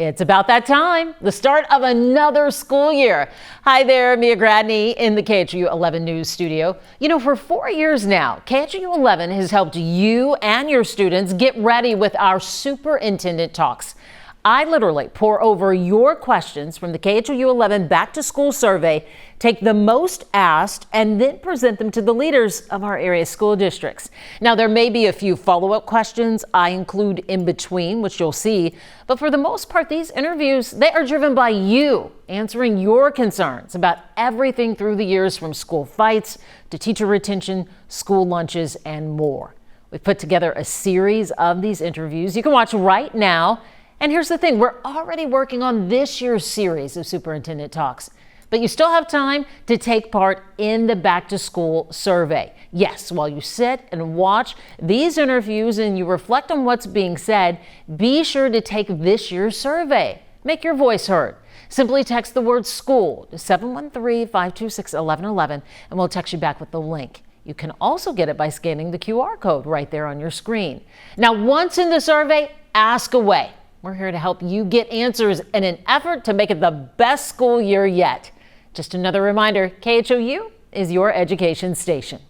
It's about that time, the start of another school year. Hi there, Mia Gradney in the KHOU 11 News studio. You know, for 4 years now, KHOU 11 has helped you and your students get ready with our Superintendent Talks. I literally pour over your questions from the KHOU 11 Back to School survey, take the most asked, and then present them to the leaders of our area school districts. Now, there may be a few follow-up questions I include in between, which you'll see, but for the most part, these interviews, they are driven by you, answering your concerns about everything through the years, from school fights to teacher retention, school lunches, and more. We've put together a series of these interviews you can watch right now. And here's the thing, we're already working on this year's series of Superintendent Talks, but you still have time to take part in the Back to School survey. Yes, while you sit and watch these interviews and you reflect on what's being said, be sure to take this year's survey. Make your voice heard. Simply text the word school to 713-526-1111 and we'll text you back with the link. You can also get it by scanning the QR code right there on your screen. Now, once in the survey, ask away. We're here to help you get answers in an effort to make it the best school year yet. Just another reminder, KHOU is your education station.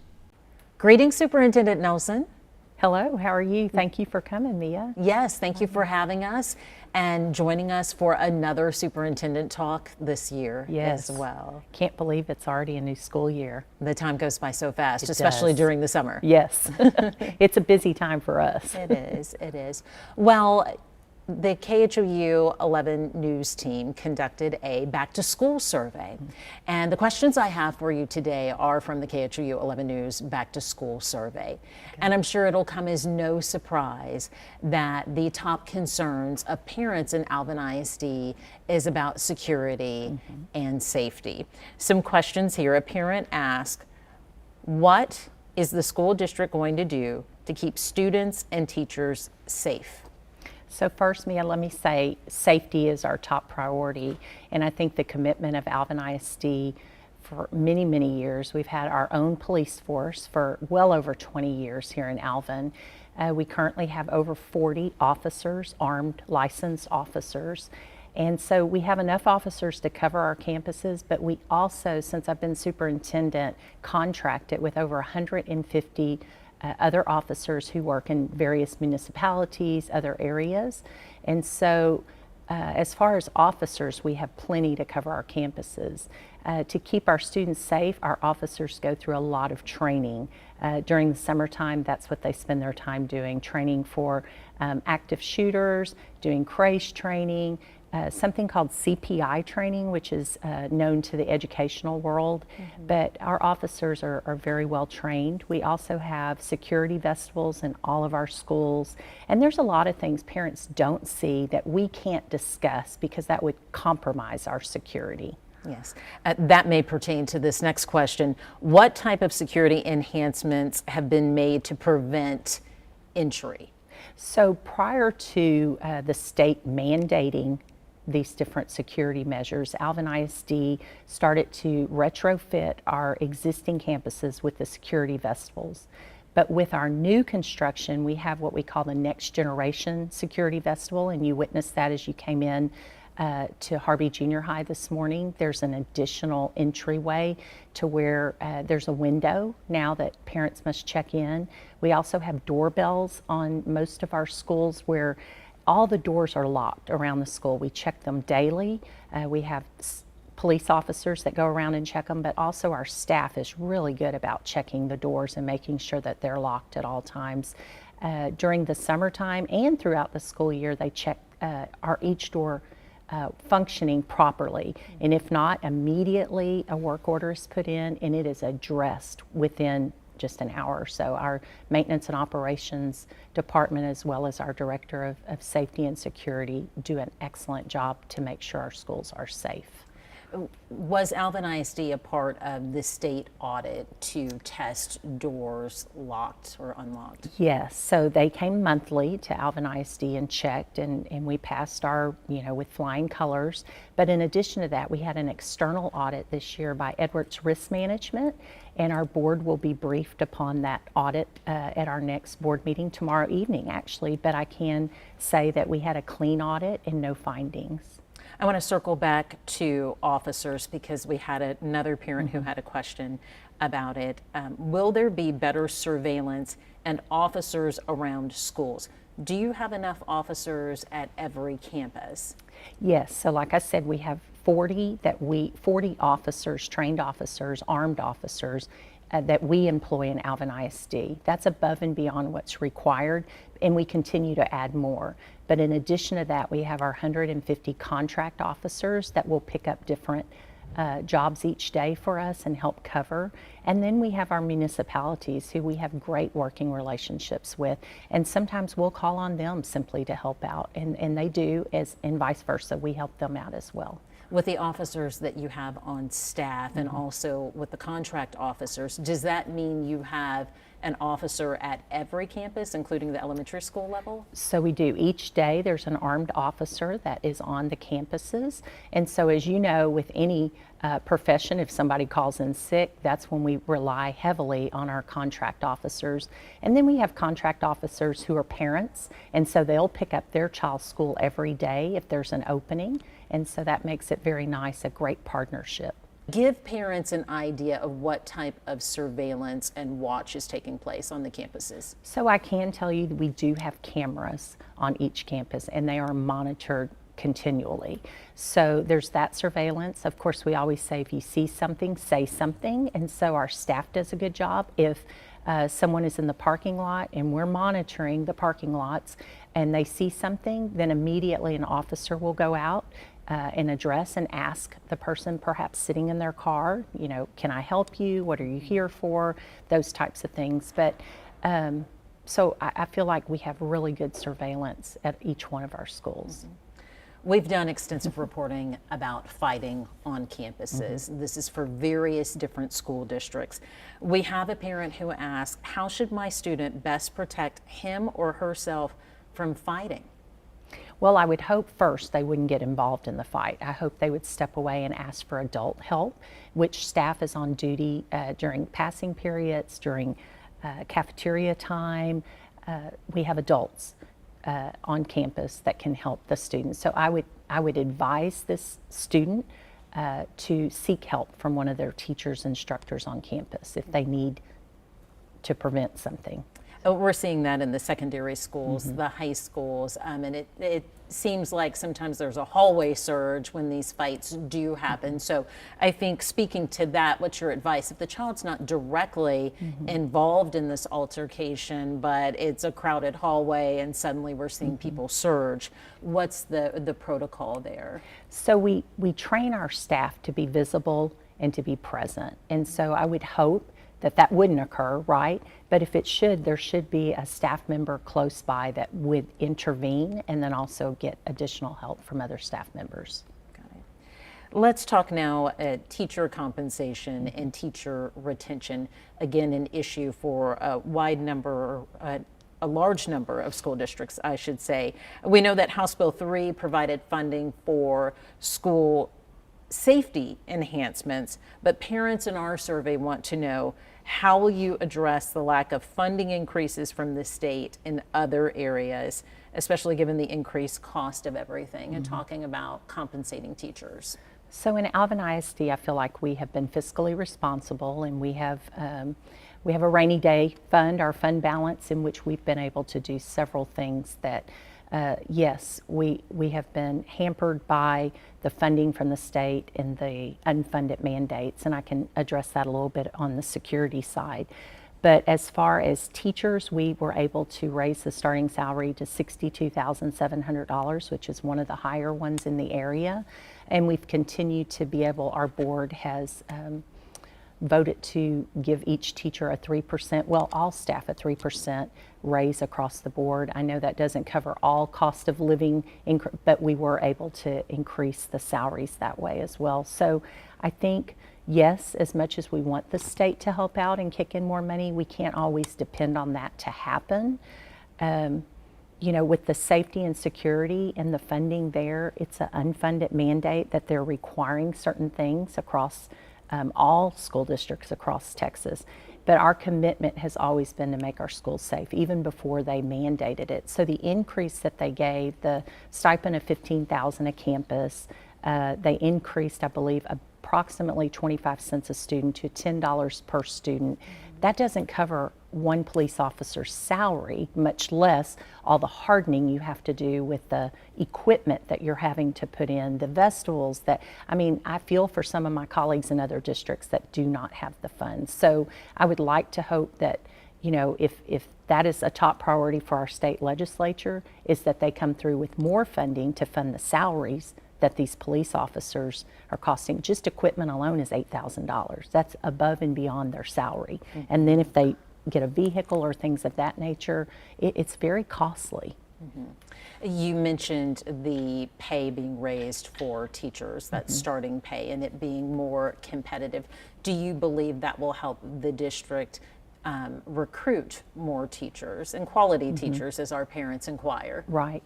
Greetings, Superintendent Nelson. Hello, how are you? Thank you for coming, Mia. Yes, thank you for having us and joining us for another Superintendent Talk this year as well. Can't believe it's already a new school year. The time goes by so fast, especially during the summer. Yes, it's a busy time for us. It is, it is. Well, the KHOU 11 News team conducted a back to school survey. And the questions I have for you today are from the KHOU 11 News back to school survey. And I'm sure it'll come as no surprise that the top concerns of parents in Alvin ISD is about security and safety. Some questions here. A parent asked, what is the school district going to do to keep students and teachers safe? So first, Mia, let me say safety is our top priority, and I think the commitment of Alvin ISD for many, many years. We've had our own police force for well over 20 years here in Alvin. We currently have over 40 officers, armed, licensed officers, and so we have enough officers to cover our campuses, but we also, since I've been superintendent, contracted with over 150 other officers who work in various municipalities, other areas. And so as far as officers, we have plenty to cover our campuses. To keep our students safe, our officers go through a lot of training. During the summertime, that's what they spend their time doing, training for active shooters, doing crash training, something called CPI training, which is known to the educational world, but our officers are very well trained. We also have security vestibles in all of our schools, and there's a lot of things parents don't see that we can't discuss because that would compromise our security. Yes, that may pertain to this next question. What type of security enhancements have been made to prevent entry? So prior to the state mandating these different security measures, Alvin ISD started to retrofit our existing campuses with the security vestibules. But with our new construction, we have what we call the next generation security vestibule, and you witnessed that as you came in to Harvey Junior High this morning. There's an additional entryway to where there's a window now that parents must check in. We also have doorbells on most of our schools where all the doors are locked around the school. We check them daily. We have police officers that go around and check them, but also our staff is really good about checking the doors and making sure that they're locked at all times. During the summertime and throughout the school year, they check each door functioning properly, and if not, immediately a work order is put in and it is addressed within just an hour or so. Our maintenance and operations department, as well as our director of safety and security, do an excellent job to make sure our schools are safe. Was Alvin ISD a part of the state audit to test doors locked or unlocked? Yes, so they came monthly to Alvin ISD and checked, and we passed our, with flying colors. But in addition to that, we had an external audit this year by Edwards Risk Management, and our board will be briefed upon that audit at our next board meeting tomorrow evening, actually. But I can say that we had a clean audit and no findings. I want to circle back to officers because we had another parent who had a question about it. Will there be better surveillance and officers around schools? Do you have enough officers at every campus? Yes, so like I said, we have 40 officers, trained officers, armed officers that we employ in Alvin ISD. That's above and beyond what's required, and we continue to add more. But in addition to that, we have our 150 contract officers that will pick up different jobs each day for us and help cover. And then we have our municipalities who we have great working relationships with, and sometimes we'll call on them simply to help out, and they do, and vice versa. We help them out as well. With the officers that you have on staff and also with the contract officers, does that mean you have an officer at every campus, including the elementary school level? So we do. Each day there's an armed officer that is on the campuses. And so as you know, with any profession, if somebody calls in sick, that's when we rely heavily on our contract officers. And then we have contract officers who are parents, and so they'll pick up their child's school every day if there's an opening. And so that makes it very nice, a great partnership. Give parents an idea of what type of surveillance and watch is taking place on the campuses. So I can tell you that we do have cameras on each campus, and they are monitored continually. So there's that surveillance. Of course, we always say if you see something, say something. And so our staff does a good job. If someone is in the parking lot and we're monitoring the parking lots and they see something, then immediately an officer will go out and address and ask the person perhaps sitting in their car, can I help you? What are you here for? Those types of things. But so I feel like we have really good surveillance at each one of our schools. We've done extensive reporting about fighting on campuses. This is for various different school districts. We have a parent who asks, how should my student best protect him or herself from fighting? Well, I would hope first they wouldn't get involved in the fight. I hope they would step away and ask for adult help, which staff is on duty during passing periods, during cafeteria time. We have adults on campus that can help the students. So I would advise this student to seek help from one of their teachers, instructors on campus if they need to prevent something. We're seeing that in the secondary schools, the high schools, and it seems like sometimes there's a hallway surge when these fights do happen. So I think speaking to that, what's your advice? If the child's not directly involved in this altercation, but it's a crowded hallway and suddenly we're seeing people surge, what's the protocol there? So we train our staff to be visible and to be present. And so I would hope that wouldn't occur, right? But if it should, there should be a staff member close by that would intervene and then also get additional help from other staff members. Got it. Let's talk now teacher compensation and teacher retention. Again, an issue for a large number of school districts, I should say. We know that House Bill 3 provided funding for school safety enhancements, but parents in our survey want to know, how will you address the lack of funding increases from the state in other areas, especially given the increased cost of everything, and talking about compensating teachers? So in Alvin ISD, I feel like we have been fiscally responsible, and we have a rainy day fund, our fund balance, in which we've been able to do several things that yes, we have been hampered by the funding from the state and the unfunded mandates, and I can address that a little bit on the security side. But as far as teachers, we were able to raise the starting salary to $62,700, which is one of the higher ones in the area. And we've continued to be able, our board has voted to give each teacher a 3%, well, all staff a 3% raise across the board. I know that doesn't cover all cost of living, but we were able to increase the salaries that way as well. So I think, yes, as much as we want the state to help out and kick in more money, we can't always depend on that to happen. You know, with the safety and security and the funding there, it's an unfunded mandate that they're requiring certain things across all school districts across Texas. But our commitment has always been to make our schools safe, even before they mandated it. So the increase that they gave, the stipend of $15,000 a campus, they increased, I believe, approximately 25 cents a student to $10 per student. That doesn't cover one police officer's salary, much less all the hardening you have to do with the equipment that you're having to put in, the vestibules that, I mean, I feel for some of my colleagues in other districts that do not have the funds. So I would like to hope that, you know, if that is a top priority for our state legislature, is that they come through with more funding to fund the salaries that these police officers are costing. Just equipment alone is $8,000. That's above and beyond their salary. Mm-hmm. And then if they get a vehicle or things of that nature, it's very costly. Mm-hmm. You mentioned the pay being raised for teachers, that mm-hmm. starting pay, and it being more competitive. Do you believe that will help the district recruit more teachers and quality mm-hmm. teachers, as our parents inquire? Right.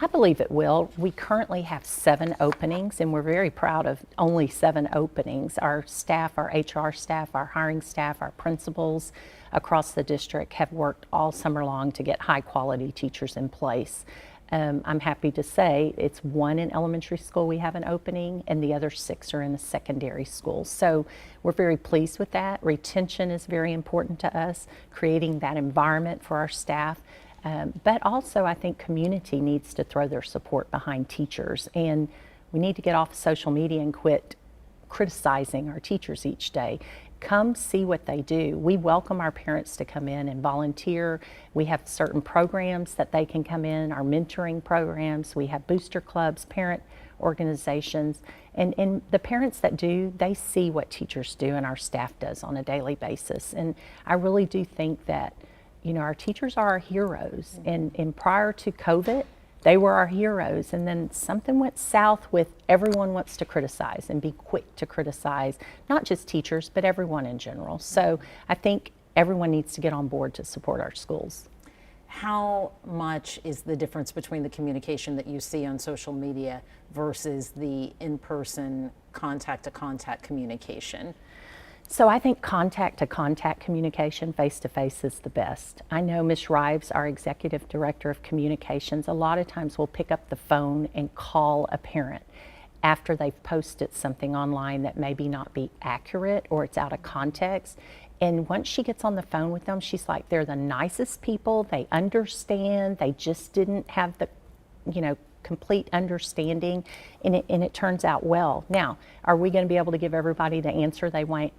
I believe it will. We currently have 7 openings, and we're very proud of only 7 openings. Our staff, our HR staff, our hiring staff, our principals across the district have worked all summer long to get high quality teachers in place. I'm happy to say it's 1 in elementary school we have an opening, and the other 6 are in the secondary school. So we're very pleased with that. Retention is very important to us, creating that environment for our staff. But also I think community needs to throw their support behind teachers, and we need to get off social media and quit criticizing our teachers each day. Come see what they do. We welcome our parents to come in and volunteer. We have certain programs that they can come in, our mentoring programs. We have booster clubs, parent organizations, and the parents that do, they see what teachers do and our staff does on a daily basis. And I really do think that, you know, our teachers are our heroes, and prior to COVID, they were our heroes, and then something went south with everyone wants to criticize and be quick to criticize, not just teachers, but everyone in general. So I think everyone needs to get on board to support our schools. How much is the difference between the communication that you see on social media versus the in-person contact-to-contact communication? So I think contact-to-contact communication, face-to-face, is the best. I know Ms. Rives, our Executive Director of Communications, a lot of times will pick up the phone and call a parent after they've posted something online that maybe not be accurate or it's out of context. And once she gets on the phone with them, she's like, they're the nicest people, they understand, they just didn't have the, you know, complete understanding, and it turns out well. Now, are we going to be able to give everybody the answer they want?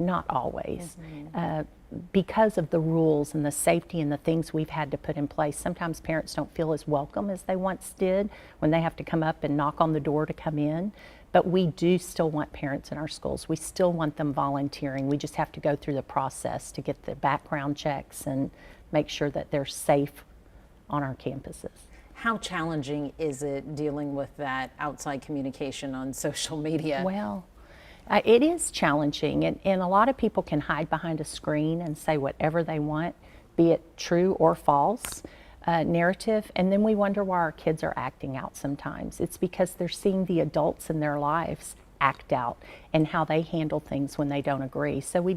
Not always. Mm-hmm. Because of the rules and the safety and the things we've had to put in place, sometimes parents don't feel as welcome as they once did when they have to come up and knock on the door to come in. But we do still want parents in our schools. We still want them volunteering. We just have to go through the process to get the background checks and make sure that they're safe on our campuses. How challenging is it dealing with that outside communication on social media? Well, it is challenging, and a lot of people can hide behind a screen and say whatever they want, be it true or false narrative, and then we wonder why our kids are acting out sometimes. It's because they're seeing the adults in their lives act out and how they handle things when they don't agree. So we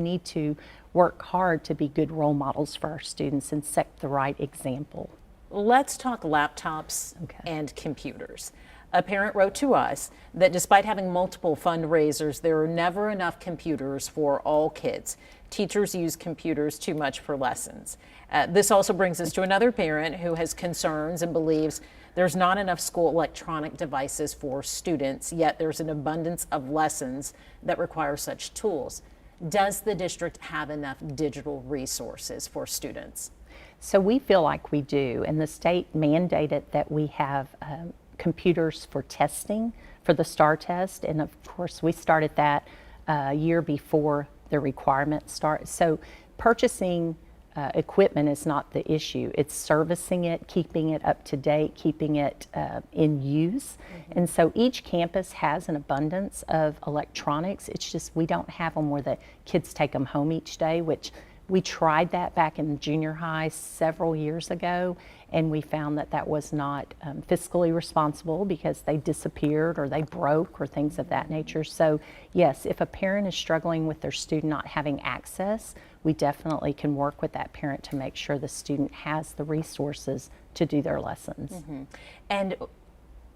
need to work hard to be good role models for our students and set the right example. Let's talk laptops and computers. A parent wrote to us that despite having multiple fundraisers, there are never enough computers for all kids. Teachers use computers too much for lessons. This also brings us to another parent who has concerns and believes there's not enough school electronic devices for students, yet there's an abundance of lessons that require such tools. Does the district have enough digital resources for students? So we feel like we do, and the state mandated that we have computers for testing for the STAR test, and of course we started that a year before the requirements start. So purchasing equipment is not the issue. It's servicing it, keeping it up to date, keeping it in use. And so each campus has an abundance of electronics. It's just we don't have them where the kids take them home each day, which we tried that back in junior high several years ago, and we found that that was not fiscally responsible because they disappeared or they broke or things of that nature. So yes, if a parent is struggling with their student not having access, we definitely can work with that parent to make sure the student has the resources to do their lessons. And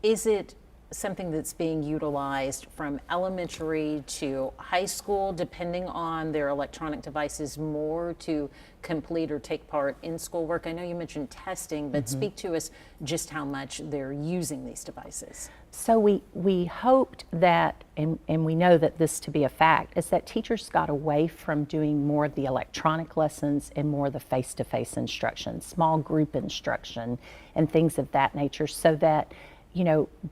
is it something that's being utilized from elementary to high school, depending on their electronic devices, more to complete or take part in schoolwork? I know you mentioned testing, but speak to us just how much they're using these devices. So we hoped that, and we know that this to be a fact, is that teachers got away from doing more of the electronic lessons and more of the face-to-face instruction, small group instruction, and things of that nature, so that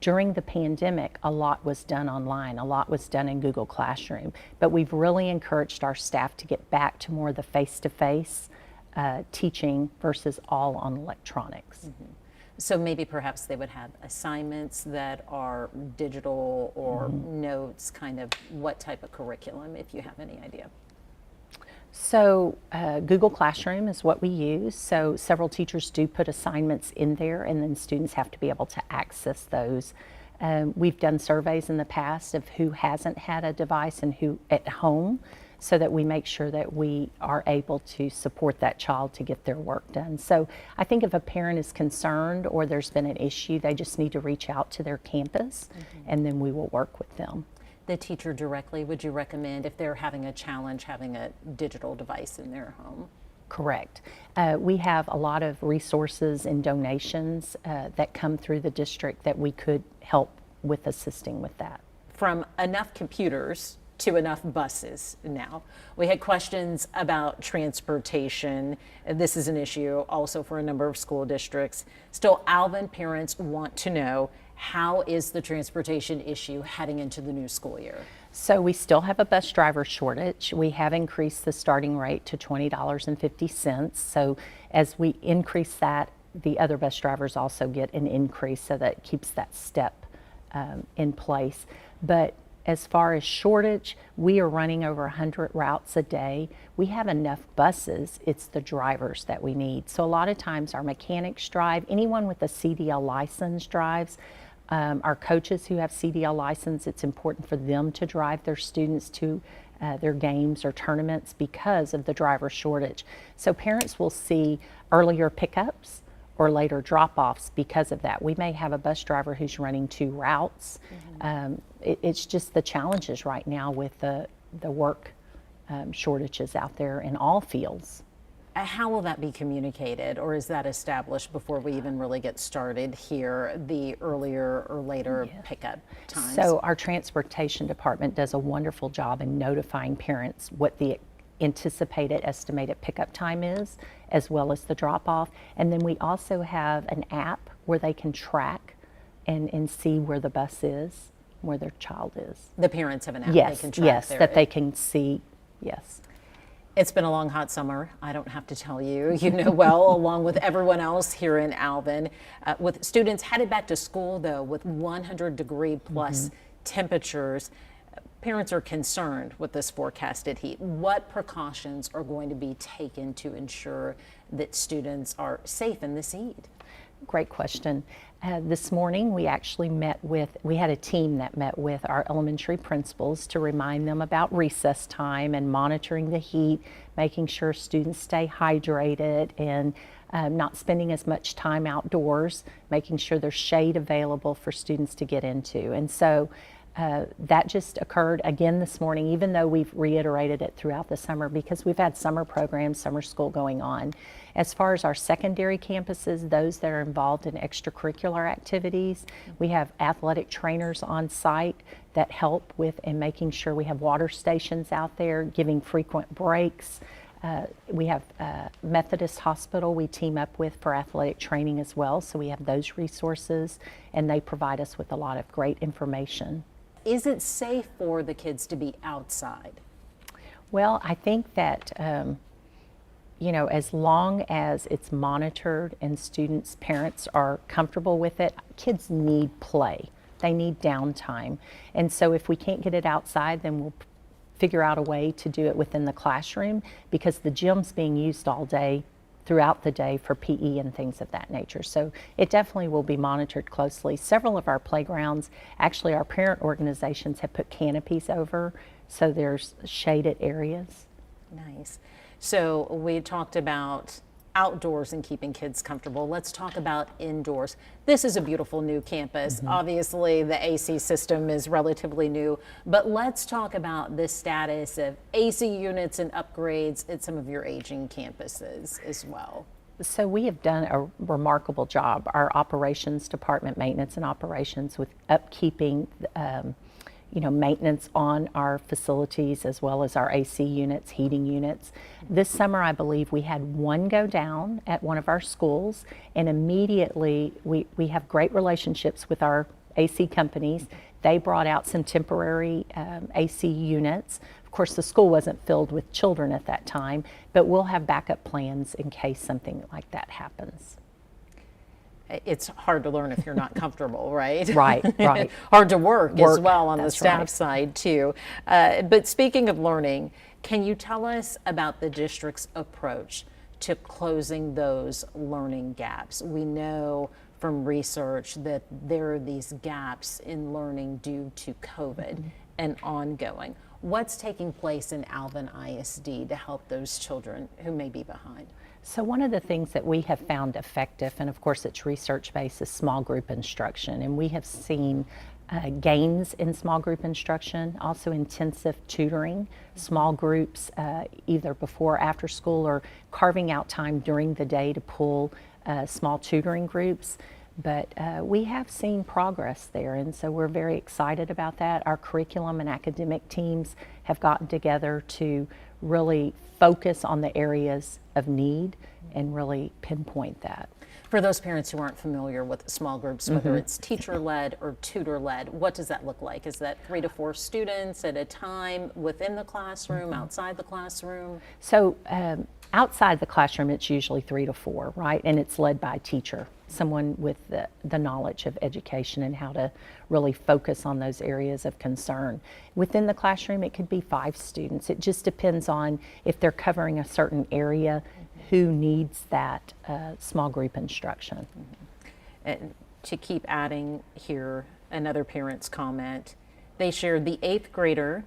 during the pandemic, a lot was done online, a lot was done in Google Classroom, but we've really encouraged our staff to get back to more of the face-to-face teaching versus all on electronics. So maybe perhaps they would have assignments that are digital or notes, kind of what type of curriculum, if you have any idea? So Google Classroom is what we use. So several teachers do put assignments in there, and then students have to be able to access those. We've done surveys in the past of who hasn't had a device and who at home, so that we make sure that we are able to support that child to get their work done. So I think if a parent is concerned or there's been an issue, they just need to reach out to their campus, and then we will work with them. The teacher directly, would you recommend, if they're having a challenge, having a digital device in their home? Correct. We have a lot of resources and donations that come through the district that we could help with assisting with that. From enough computers to enough buses now. We had questions about transportation. This is an issue also for a number of school districts. Still, Alvin parents want to know, how is the transportation issue heading into the new school year? So we still have a bus driver shortage. We have increased the starting rate to $20.50. So as we increase that, the other bus drivers also get an increase, so that keeps that step in place. But as far as shortage, we are running over 100 routes a day. We have enough buses, it's the drivers that we need. So a lot of times our mechanics drive, anyone with a CDL license drives. Our coaches who have CDL license, it's important for them to drive their students to their games or tournaments because of the driver shortage. So parents will see earlier pickups or later drop-offs because of that. We may have a bus driver who's running 2 routes. It's just the challenges right now with the work shortages out there in all fields. How will that be communicated, or is that established before we even really get started here, the earlier or later pickup times? So our transportation department does a wonderful job in notifying parents what the anticipated estimated pickup time is, as well as the drop-off. And then we also have an app where they can track and see where the bus is, where their child is. The parents have an app Yes, they can track yes, their, that they can see, yes. It's been a long, hot summer. I don't have to tell you. You know well, along with everyone else here in Alvin. With students headed back to school, though, with 100-degree plus temperatures, parents are concerned with this forecasted heat. What precautions are going to be taken to ensure that students are safe in this heat? Great question. This morning we actually we had a team that met with our elementary principals to remind them about recess time and monitoring the heat, making sure students stay hydrated and not spending as much time outdoors, making sure there's shade available for students to get into. And so that just occurred again this morning, even though we've reiterated it throughout the summer because we've had summer programs, summer school going on. As far as our secondary campuses, those that are involved in extracurricular activities, we have athletic trainers on site that help with and making sure we have water stations out there, giving frequent breaks. We have Methodist Hospital we team up with for athletic training as well, so we have those resources, and they provide us with a lot of great information. is it safe for the kids to be outside? Well, I think that, you know, as long as it's monitored and students, parents are comfortable with it, kids need play. They need downtime. And so if we can't get it outside, then we'll figure out a way to do it within the classroom, because the gym's being used all day, throughout the day, for PE and things of that nature. So it definitely will be monitored closely. Several of our playgrounds, actually our parent organizations have put canopies over, so there's shaded areas. Nice. So we talked about outdoors and keeping kids comfortable. Let's talk about indoors. This is a beautiful new campus. Obviously, the AC system is relatively new, but let's talk about the status of AC units and upgrades at some of your aging campuses as well. So we have done a remarkable job, our operations department, maintenance and operations, with upkeeping you know, maintenance on our facilities, as well as our AC units, heating units. This summer, I believe we had one go down at one of our schools, and immediately we have great relationships with our AC companies. They brought out some temporary AC units. Of course, the school wasn't filled with children at that time, but we'll have backup plans in case something like that happens. It's hard to learn if you're not comfortable, right? Right, right. Hard to work as well on the that's staff right. side too. But speaking of learning, can you tell us about the district's approach to closing those learning gaps? We know from research that there are these gaps in learning due to COVID and ongoing. What's taking place in Alvin ISD to help those children who may be behind? So one of the things that we have found effective, and of course it's research-based, is small group instruction. And we have seen gains in small group instruction, also intensive tutoring, small groups either before or after school, or carving out time during the day to pull small tutoring groups. But we have seen progress there, and so we're very excited about that. Our curriculum and academic teams have gotten together to really focus on the areas of need and really pinpoint that. For those parents who aren't familiar with small groups, whether it's teacher-led or tutor-led, what does that look like? Is that 3 to 4 students at a time within the classroom, outside the classroom? So outside the classroom, it's usually 3 to 4, right? And it's led by a teacher, someone with the knowledge of education and how to really focus on those areas of concern. Within the classroom, it could be 5 students. It just depends on if they're covering a certain area, who needs that small group instruction. And to keep adding here, another parent's comment, they shared their 8th grader,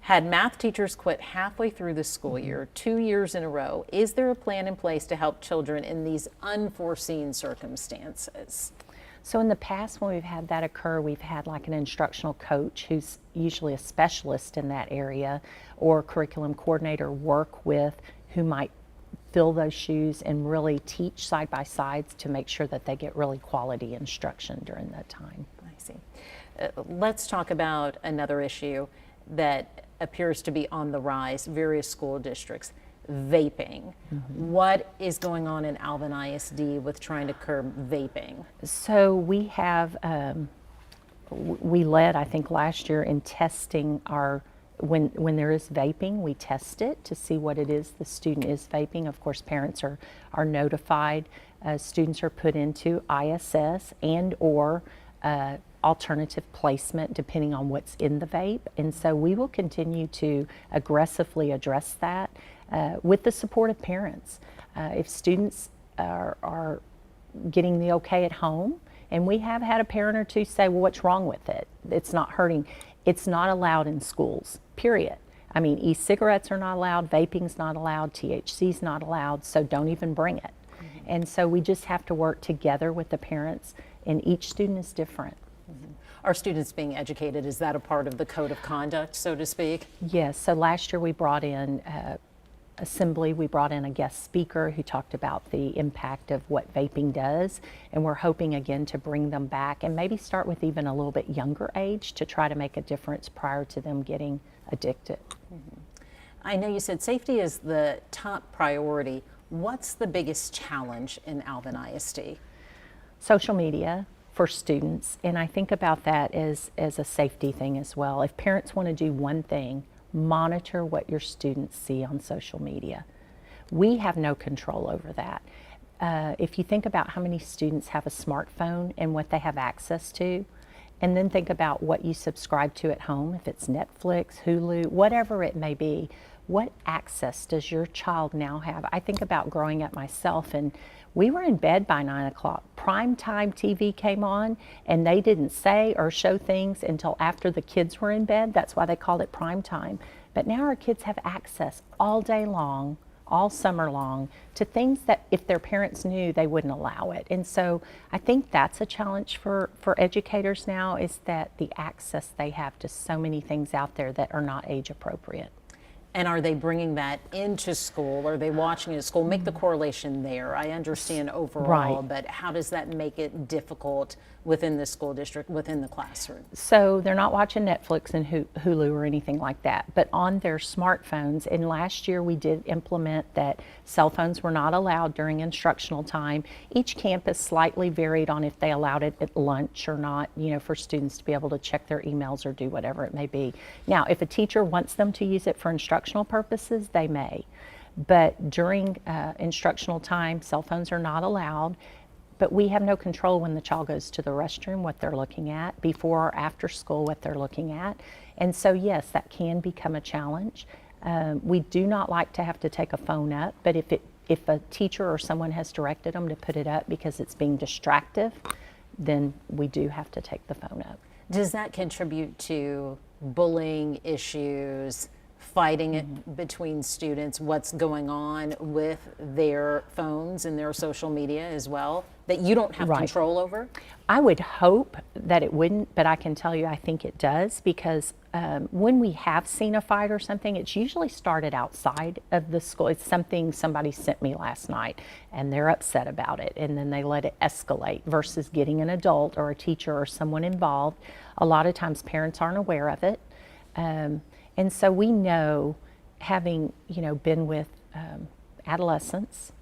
had math teachers quit halfway through the school year, 2 years in a row. Is there a plan in place to help children in these unforeseen circumstances? So in the past, when we've had that occur, we've had like an instructional coach who's usually a specialist in that area, or curriculum coordinator work with who might fill those shoes and really teach side by sides to make sure that they get really quality instruction during that time. I see. Let's talk about another issue that appears to be on the rise, various school districts, vaping. What is going on in Alvin ISD with trying to curb vaping? So we have, we led, I think, last year in testing our, when there is vaping, we test it to see what it is the student is vaping. Of course, parents are notified. Students are put into ISS and or alternative placement depending on what's in the vape. And so we will continue to aggressively address that with the support of parents. If students are getting the okay at home, and we have had a parent or two say, well, what's wrong with it? It's not hurting. It's not allowed in schools, period. I mean, e-cigarettes are not allowed, vaping's not allowed, THC's not allowed, so don't even bring it. And so we just have to work together with the parents, and each student is different. Are students being educated? Is that a part of the code of conduct, so to speak? Yes, so last year we brought in assembly, we brought in a guest speaker who talked about the impact of what vaping does, and we're hoping again to bring them back and maybe start with even a little bit younger age to try to make a difference prior to them getting addicted. I know you said safety is the top priority. What's the biggest challenge in Alvin ISD? Social media, for students, and I think about that as a safety thing as well. If parents want to do one thing, monitor what your students see on social media. We have no control over that. If you think about how many students have a smartphone and what they have access to, and then think about what you subscribe to at home, if it's Netflix, Hulu, whatever it may be, what access does your child now have? I think about growing up myself, and we were in bed by 9 o'clock. Primetime TV came on, and they didn't say or show things until after the kids were in bed. That's why they called it primetime. But now our kids have access all day long, all summer long, to things that if their parents knew, they wouldn't allow it. And so I think that's a challenge for educators now, is that the access they have to so many things out there that are not age appropriate. And are they bringing that into school? Are they watching it at school? Make the correlation there. I understand overall, Right. but how does that make it difficult within the school district, within the classroom? So they're not watching Netflix and Hulu or anything like that, but on their smartphones. And last year we did implement that cell phones were not allowed during instructional time. Each campus slightly varied on if they allowed it at lunch or not, you know, for students to be able to check their emails or do whatever it may be. Now, if a teacher wants them to use it for instructional purposes, they may. But during instructional time, cell phones are not allowed. But we have no control when the child goes to the restroom, what they're looking at, before or after school, what they're looking at. And so, yes, that can become a challenge. We do not like to have to take a phone up, but if a teacher or someone has directed them to put it up because it's being distractive, then we do have to take the phone up. Does that contribute to bullying issues, fighting it between students, what's going on with their phones and their social media as well, that you don't have Right. control over? I would hope that it wouldn't, but I can tell you I think it does, because when we have seen a fight or something, it's usually started outside of the school. It's something somebody sent me last night and they're upset about it, and then they let it escalate, versus getting an adult or a teacher or someone involved. A lot of times parents aren't aware of it. And so we know, having, you know, been with adolescents,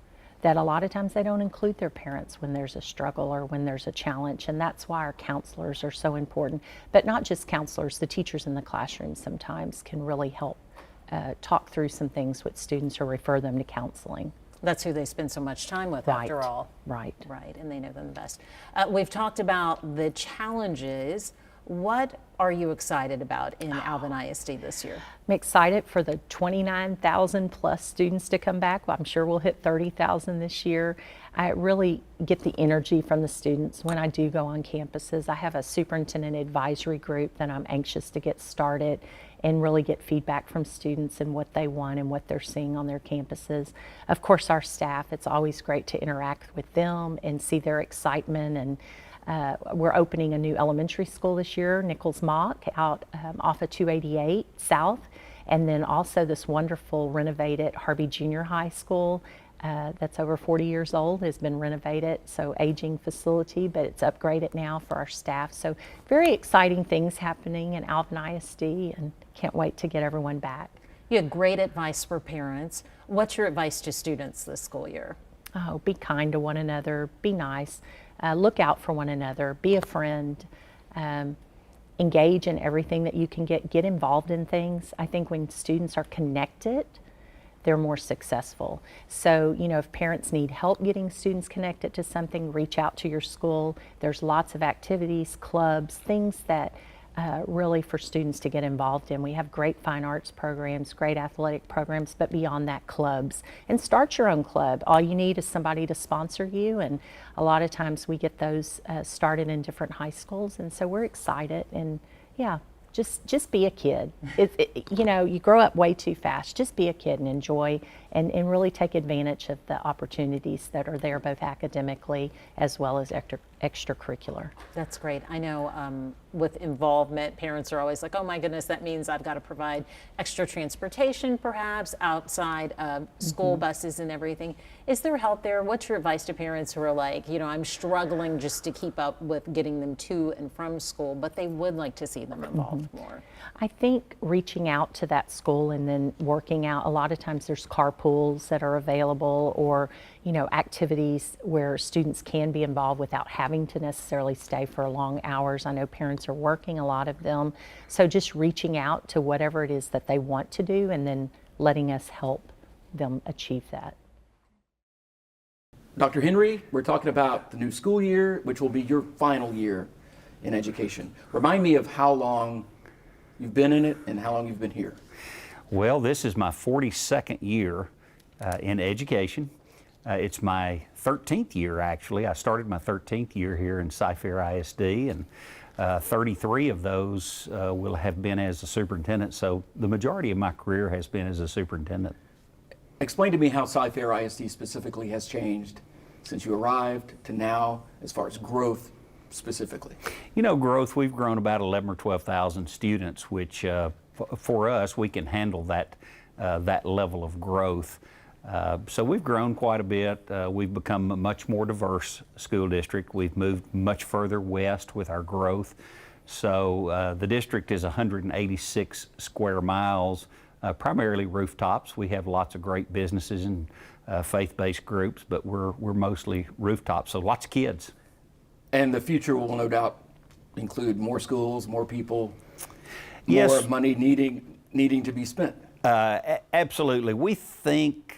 that a lot of times they don't include their parents when there's a struggle or when there's a challenge, and that's why our counselors are so important. But not just counselors, the teachers in the classroom sometimes can really help talk through some things with students or refer them to counseling. That's who they spend so much time with, Right. after all. Right. Right, and they know them the best. We've talked about the challenges. What are you excited about in Alvin ISD this year? I'm excited for the 29,000 plus students to come back. I'm sure we'll hit 30,000 this year. I really get the energy from the students when I do go on campuses. I have a superintendent advisory group that I'm anxious to get started and really get feedback from students and what they want and what they're seeing on their campuses. Of course, our staff, it's always great to interact with them and see their excitement. And we're opening a new elementary school this year, Nichols Mock, out off of 288 South, and then also this wonderful renovated Harvey Junior High School that's over 40 years old, has been renovated, so aging facility, but it's upgraded now for our staff. So very exciting things happening in Alvin ISD, and can't wait to get everyone back. You had great advice for parents. What's your advice to students this school year? Oh, be kind to one another, be nice, look out for one another, be a friend, engage in everything that you can get involved in things. I think when students are connected, they're more successful. So, you know, if parents need help getting students connected to something, reach out to your school. There's lots of activities, clubs, things that really for students to get involved in. We have great fine arts programs, great athletic programs, but beyond that, clubs. And start your own club. All you need is somebody to sponsor you, and a lot of times we get those started in different high schools, and so we're excited. And yeah, just be a kid. You know, you grow up way too fast. Just be a kid and enjoy and really take advantage of the opportunities that are there, both academically as well as extracurricular. That's great. I know with involvement, parents are always like, oh my goodness, that means I've got to provide extra transportation perhaps outside of school buses and everything. Is there help there? What's your advice to parents who are like, you know, I'm struggling just to keep up with getting them to and from school, but they would like to see them involved more? I think reaching out to that school and then working out, a lot of times there's carpools that are available, or, you know, activities where students can be involved without having having to necessarily stay for long hours. I know parents are working, a lot of them. So just reaching out to whatever it is that they want to do and then letting us help them achieve that. Dr. Henry, we're talking about the new school year, which will be your final year in education. Remind me of how long you've been in it and how long you've been here. Well, this is my 42nd year in education. It's my 13th year, actually. I started my 13th year here in Cy-Fair ISD, and 33 of those will have been as a superintendent, so the majority of my career has been as a superintendent. Explain to me how Cy-Fair ISD specifically has changed since you arrived to now, as far as growth specifically. You know, growth, we've grown about 11 or 12,000 students, which for us, we can handle that, that level of growth. So we've grown quite a bit. We've become a much more diverse school district. We've moved much further west with our growth. So the district is 186 square miles, primarily rooftops. We have lots of great businesses and faith-based groups, but we're mostly rooftops, so lots of kids. And the future will no doubt include more schools, more people, Yes. more money needing to be spent. Absolutely. We think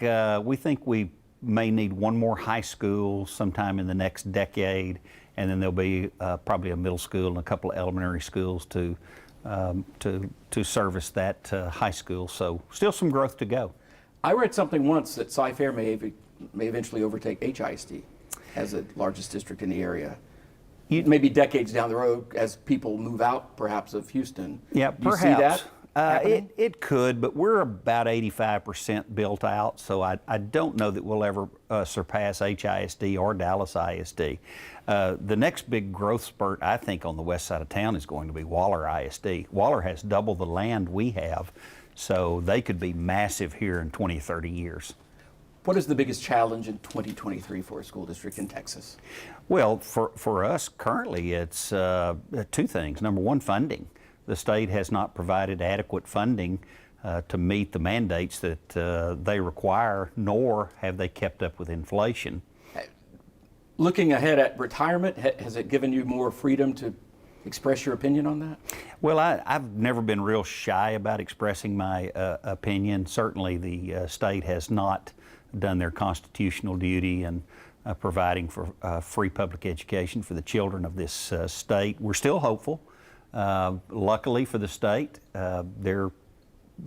we may need one more high school sometime in the next decade, and then there'll be probably a middle school and a couple of elementary schools to service that high school. So still some growth to go. I read something once that Cy-Fair may eventually overtake HISD as the largest district in the area. Maybe decades down the road as people move out, perhaps, of Houston. Yeah, Do you perhaps. see that happening? It could, but we're about 85% built out, so I don't know that we'll ever surpass HISD or Dallas ISD. The next big growth spurt, I think, on the west side of town is going to be Waller ISD. Waller has double the land we have, so they could be massive here in 20, 30 years. What is the biggest challenge in 2023 for a school district in Texas? Well, for us currently, it's two things. Number one, funding. The state has not provided adequate funding to meet the mandates that they require, nor have they kept up with inflation. Looking ahead at retirement, has it given you more freedom to express your opinion on that? Well, I've never been real shy about expressing my opinion. Certainly the state has not done their constitutional duty in providing for free public education for the children of this state. We're still hopeful. Luckily for the state, they're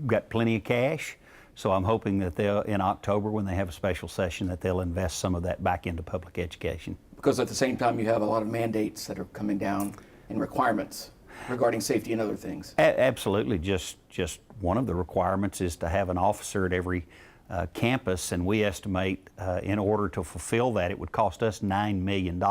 got plenty of cash, so I'm hoping that they'll, in October when they have a special session, that they'll invest some of that back into public education. Because at the same time you have a lot of mandates that are coming down and requirements regarding safety and other things. Absolutely. Just one of the requirements is to have an officer at every campus, and we estimate in order to fulfill that it would cost us $9 million.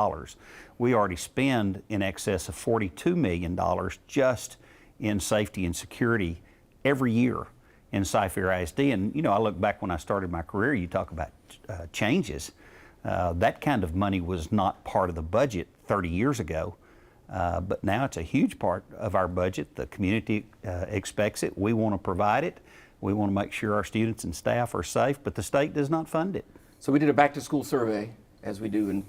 We already spend in excess of $42 million just in safety and security every year in Cy-Fair ISD. And you know, I look back when I started my career, you talk about changes. That kind of money was not part of the budget 30 years ago, but now it's a huge part of our budget. The community expects it. We want to provide it. We want to make sure our students and staff are safe, but the state does not fund it. So we did a back-to-school survey, as we do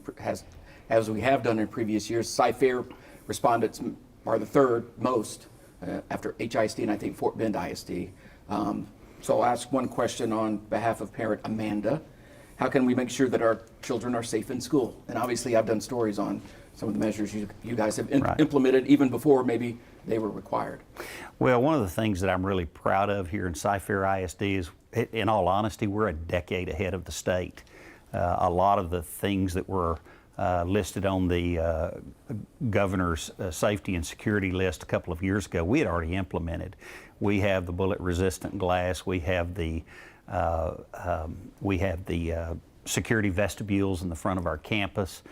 as we have done in previous years. Cy-Fair respondents are the third most after HISD and I think Fort Bend ISD. So I'll ask one question on behalf of parent Amanda. How can we make sure that our children are safe in school? And obviously I've done stories on some of the measures you guys have implemented even before maybe they were required. Well, one of the things that I'm really proud of here in Cy-Fair ISD is, in all honesty, we're a decade ahead of the state. A lot of the things that were listed on the governor's safety and security list a couple of years ago, we had already implemented. We have the bullet-resistant glass. We have the security vestibules in the front of our campus.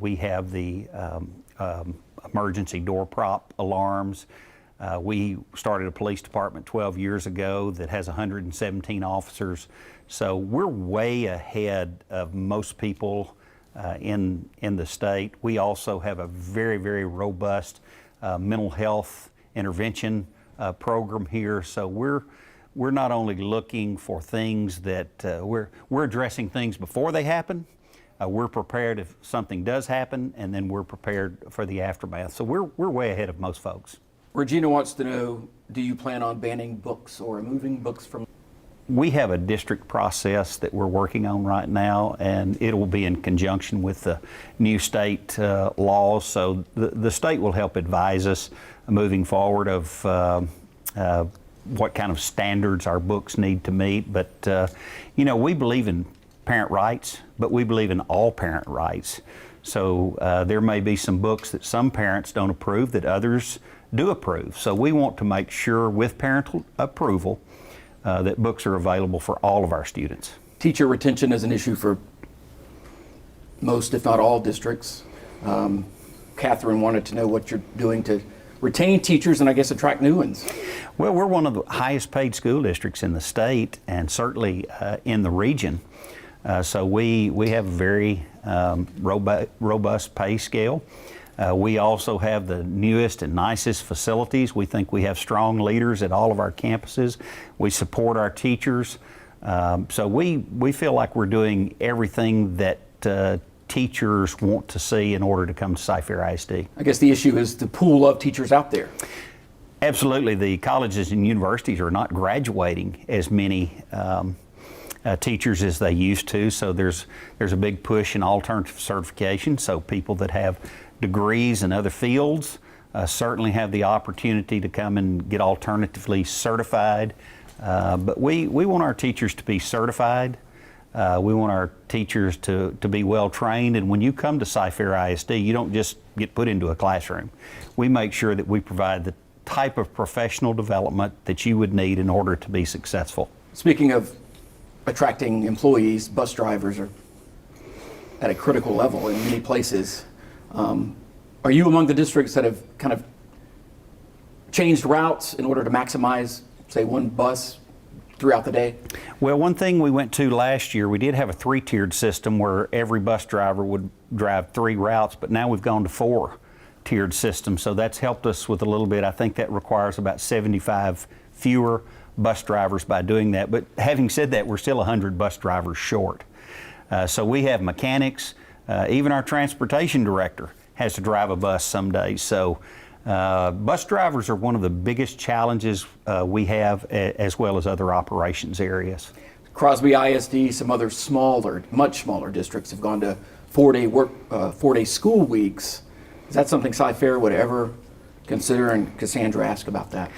We have the emergency door prop alarms. We started a police department 12 years ago that has 117 officers. So we're way ahead of most people in the state. We also have a very, very robust mental health intervention program here. So we're not only looking for things that we're addressing things before they happen, We're prepared if something does happen, and then we're prepared for the aftermath. So we're way ahead of most folks. Regina wants to know, do you plan on banning books or removing books from? We have a district process that we're working on right now, and it will be in conjunction with the new state laws. So the state will help advise us moving forward of what kind of standards our books need to meet. But, you know, we believe in parent rights, but we believe in all parent rights. So there may be some books that some parents don't approve that others do approve. So we want to make sure with parental approval that books are available for all of our students. Teacher retention is an issue for most, if not all, districts. Catherine wanted to know what you're doing to retain teachers and I guess attract new ones. Well, we're one of the highest paid school districts in the state and certainly in the region. So we have a very robust pay scale. We also have the newest and nicest facilities. We think we have strong leaders at all of our campuses. We support our teachers. So we feel like we're doing everything that teachers want to see in order to come to Cy-Fair ISD. I guess the issue is the pool of teachers out there. Absolutely. The colleges and universities are not graduating as many teachers as they used to. So there's a big push in alternative certification. So people that have degrees in other fields certainly have the opportunity to come and get alternatively certified. But we want our teachers to be certified. We want our teachers to be well trained. And when you come to Cy-Fair ISD, you don't just get put into a classroom. We make sure that we provide the type of professional development that you would need in order to be successful. Speaking of attracting employees, bus drivers are at a critical level in many places. Are you among the districts that have kind of changed routes in order to maximize, say, one bus throughout the day? Well, one thing we went to last year, we did have a 3-tiered system where every bus driver would drive 3 routes, but now we've gone to 4-tiered system. So that's helped us with a little bit. I think that requires about 75 fewer bus drivers by doing that. But having said that, we're still 100 bus drivers short. So we have mechanics. Even our transportation director has to drive a bus some days. So bus drivers are one of the biggest challenges we have, as well as other operations areas. Crosby ISD, some other smaller, much smaller districts have gone to 4-day school weeks. Is that something Cy-Fair would ever consider? And Cassandra asked about that.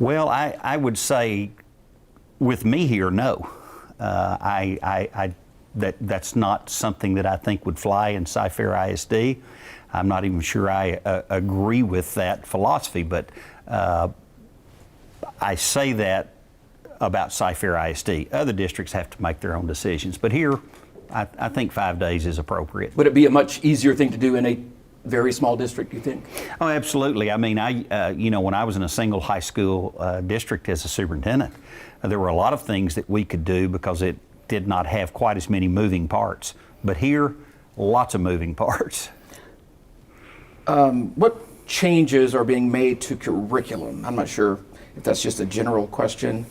Well, I would say with me here, no. That's not something that I think would fly in Cy-Fair ISD. I'm not even sure I agree with that philosophy, but I say that about Cy-Fair ISD. Other districts have to make their own decisions, but here I think 5 days is appropriate. Would it be a much easier thing to do in a very small district, you think? Oh, absolutely. I mean, you know, when I was in a single high school district as a superintendent, there were a lot of things that we could do because it did not have quite as many moving parts. But here, lots of moving parts. What changes are being made to curriculum? I'm not sure if that's just a general question.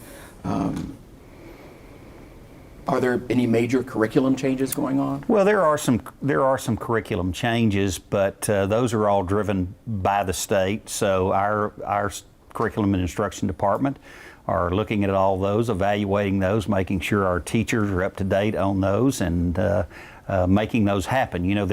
Are there any major curriculum changes going on? Well, there are some curriculum changes, but those are all driven by the state. So our curriculum and instruction department are looking at all those, evaluating those, making sure our teachers are up to date on those, and making those happen. You know,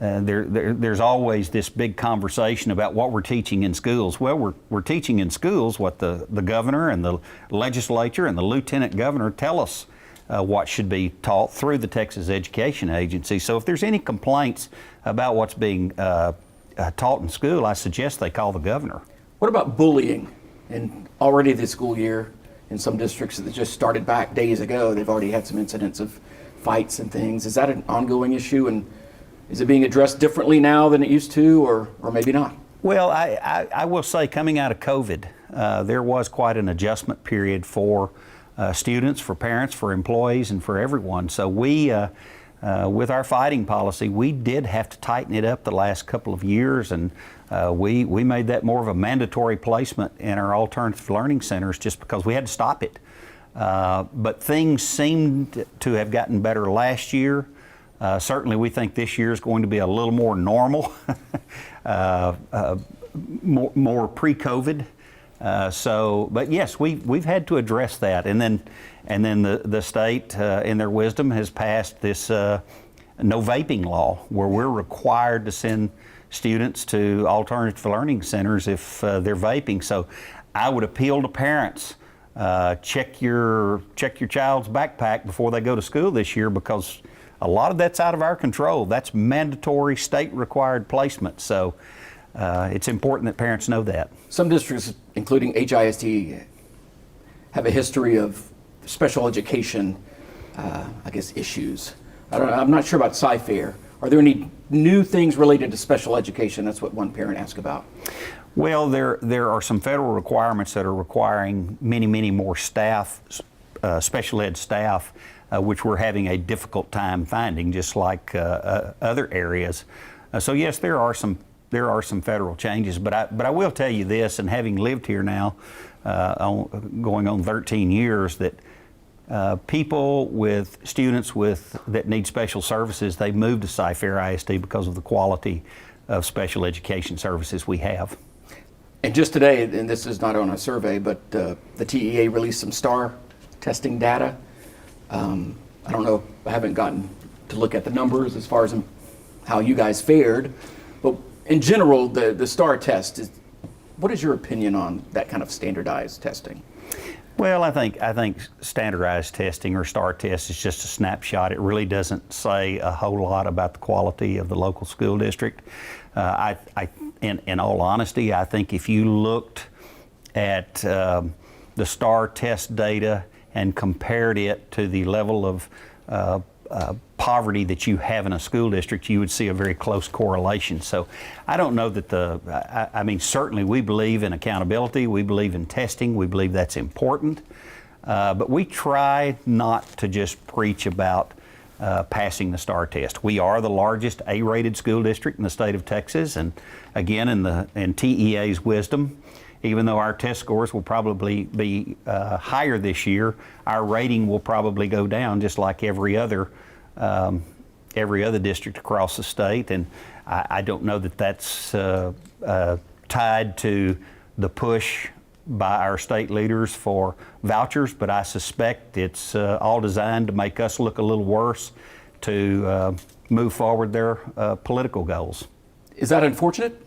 there's always this big conversation about what we're teaching in schools. Well, we're teaching in schools what the governor and the legislature and the lieutenant governor tell us what should be taught through the Texas Education Agency. So if there's any complaints about what's being taught in school, I suggest they call the governor. What about bullying? And already this school year, in some districts that just started back days ago, they've already had some incidents of fights and things. Is that an ongoing issue, and is it being addressed differently now than it used to, or maybe not? Well, I will say, coming out of COVID, there was quite an adjustment period for students, for parents, for employees, and for everyone. So we, with our fighting policy, we did have to tighten it up the last couple of years, and we made that more of a mandatory placement in our alternative learning centers just because we had to stop it. But things seemed to have gotten better last year. Certainly, we think this year is going to be a little more normal, more pre-COVID. But yes, we've had to address that, and then the state, in their wisdom, has passed this no vaping law, where we're required to send students to alternative learning centers if they're vaping. So, I would appeal to parents. Check your child's backpack before they go to school this year, because a lot of that's out of our control. That's mandatory state-required placement. So it's important that parents know that. Some districts, including HISD, have a history of special education, issues. I'm not sure about Sci-Fair. Are there any new things related to special education? That's what one parent asked about. Well, there are some federal requirements that are requiring many more staff, special ed staff, which we're having a difficult time finding, just like other areas. So yes, there are some federal changes, but I will tell you this, and having lived here now, going on 13 years, that students that need special services, they move to Sci-Fair ISD because of the quality of special education services we have. And just today, and this is not on a survey, but the TEA released some STAR testing data. I don't know, I haven't gotten to look at the numbers as far as how you guys fared, but in general, the STAR test, what is your opinion on that kind of standardized testing? Well, I think standardized testing or STAR test is just a snapshot. It really doesn't say a whole lot about the quality of the local school district. In all honesty, I think if you looked at the STAR test data and compared it to the level of poverty that you have in a school district, you would see a very close correlation. So I don't know that I mean, certainly we believe in accountability, we believe in testing, we believe that's important, but we try not to just preach about passing the STAR test. We are the largest A-rated school district in the state of Texas, and again, in TEA's wisdom, even though our test scores will probably be higher this year, our rating will probably go down, just like every other district across the state. And I don't know that that's tied to the push by our state leaders for vouchers, but I suspect it's all designed to make us look a little worse, to move forward their political goals. Is that unfortunate?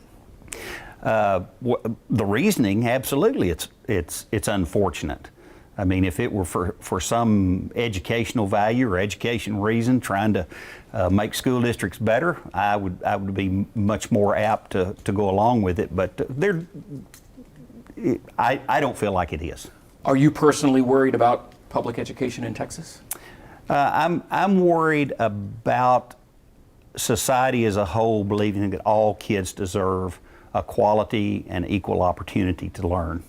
The reasoning, absolutely, it's unfortunate. I mean, if it were for some educational value or education reason, trying to make school districts better, I would be much more apt to go along with it. But I don't feel like it is. Are you personally worried about public education in Texas? I'm worried about society as a whole believing that all kids deserve a quality and equal opportunity to learn.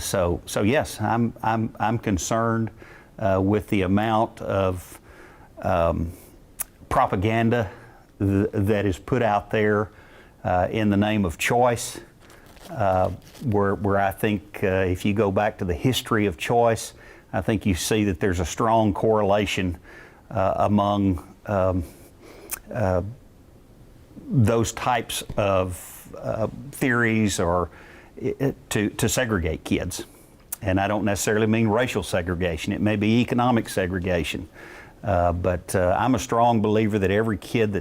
So yes, I'm concerned with the amount of propaganda that is put out there in the name of choice, where I think if you go back to the history of choice, I think you see that there's a strong correlation among those types of theories or to segregate kids. And I don't necessarily mean racial segregation. It may be economic segregation. But I'm a strong believer that every child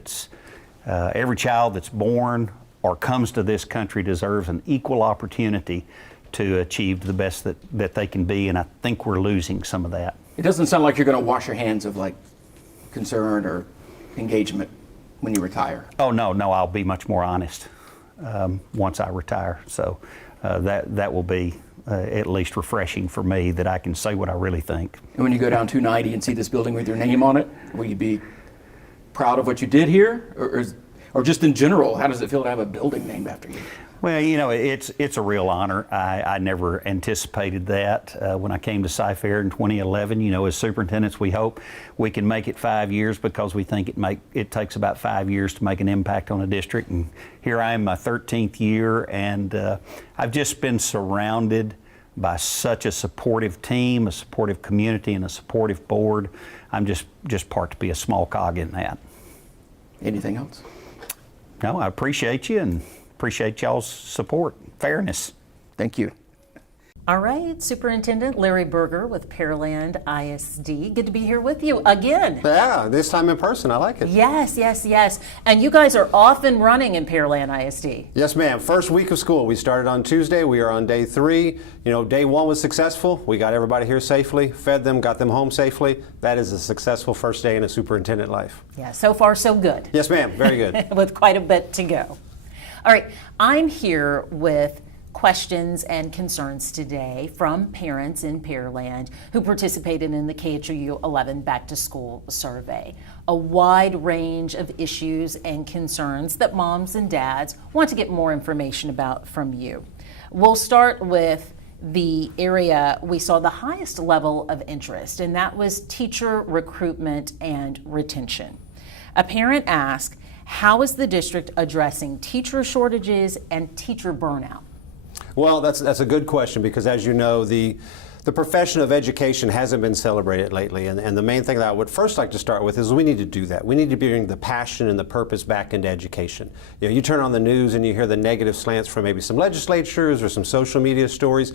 that's born or comes to this country deserves an equal opportunity to achieve the best that they can be, and I think we're losing some of that. It doesn't sound like you're going to wash your hands of like concern or engagement when you retire. Oh no, I'll be much more honest once I retire. So that will be at least refreshing for me, that I can say what I really think. And when you go down 290 and see this building with your name on it, will you be proud of what you did here, or just in general, how does it feel to have a building named after you? Well, it's a real honor. I never anticipated that when I came to Sci-Fair in 2011. As superintendents, we hope we can make it 5 years, because we think it takes about 5 years to make an impact on a district. And here I am, my 13th year, and I've just been surrounded by such a supportive team, a supportive community, and a supportive board. I'm just part to be a small cog in that. Anything else? No, I appreciate you and appreciate y'all's support, fairness. Thank you. All right, Superintendent Larry Berger with Pearland ISD. Good to be here with you again. Yeah, this time in person. I like it. Yes, yes, yes. And you guys are off and running in Pearland ISD. Yes, ma'am. First week of school. We started on Tuesday. We are on day 3. You know, day 1 was successful. We got everybody here safely, fed them, got them home safely. That is a successful first day in a superintendent life. Yeah, so far so good. Yes, ma'am. Very good. With quite a bit to go. All right, I'm here with questions and concerns today from parents in Pearland who participated in the KHOU 11 Back to School survey. A wide range of issues and concerns that moms and dads want to get more information about from you. We'll start with the area we saw the highest level of interest, and that was teacher recruitment and retention. A parent asked, how is the district addressing teacher shortages and teacher burnout? Well, that's a good question because, as you know, the profession of education hasn't been celebrated lately. And the main thing that I would first like to start with is we need to do that. We need to bring the passion and the purpose back into education. You know, you turn on the news and you hear the negative slants from maybe some legislatures or some social media stories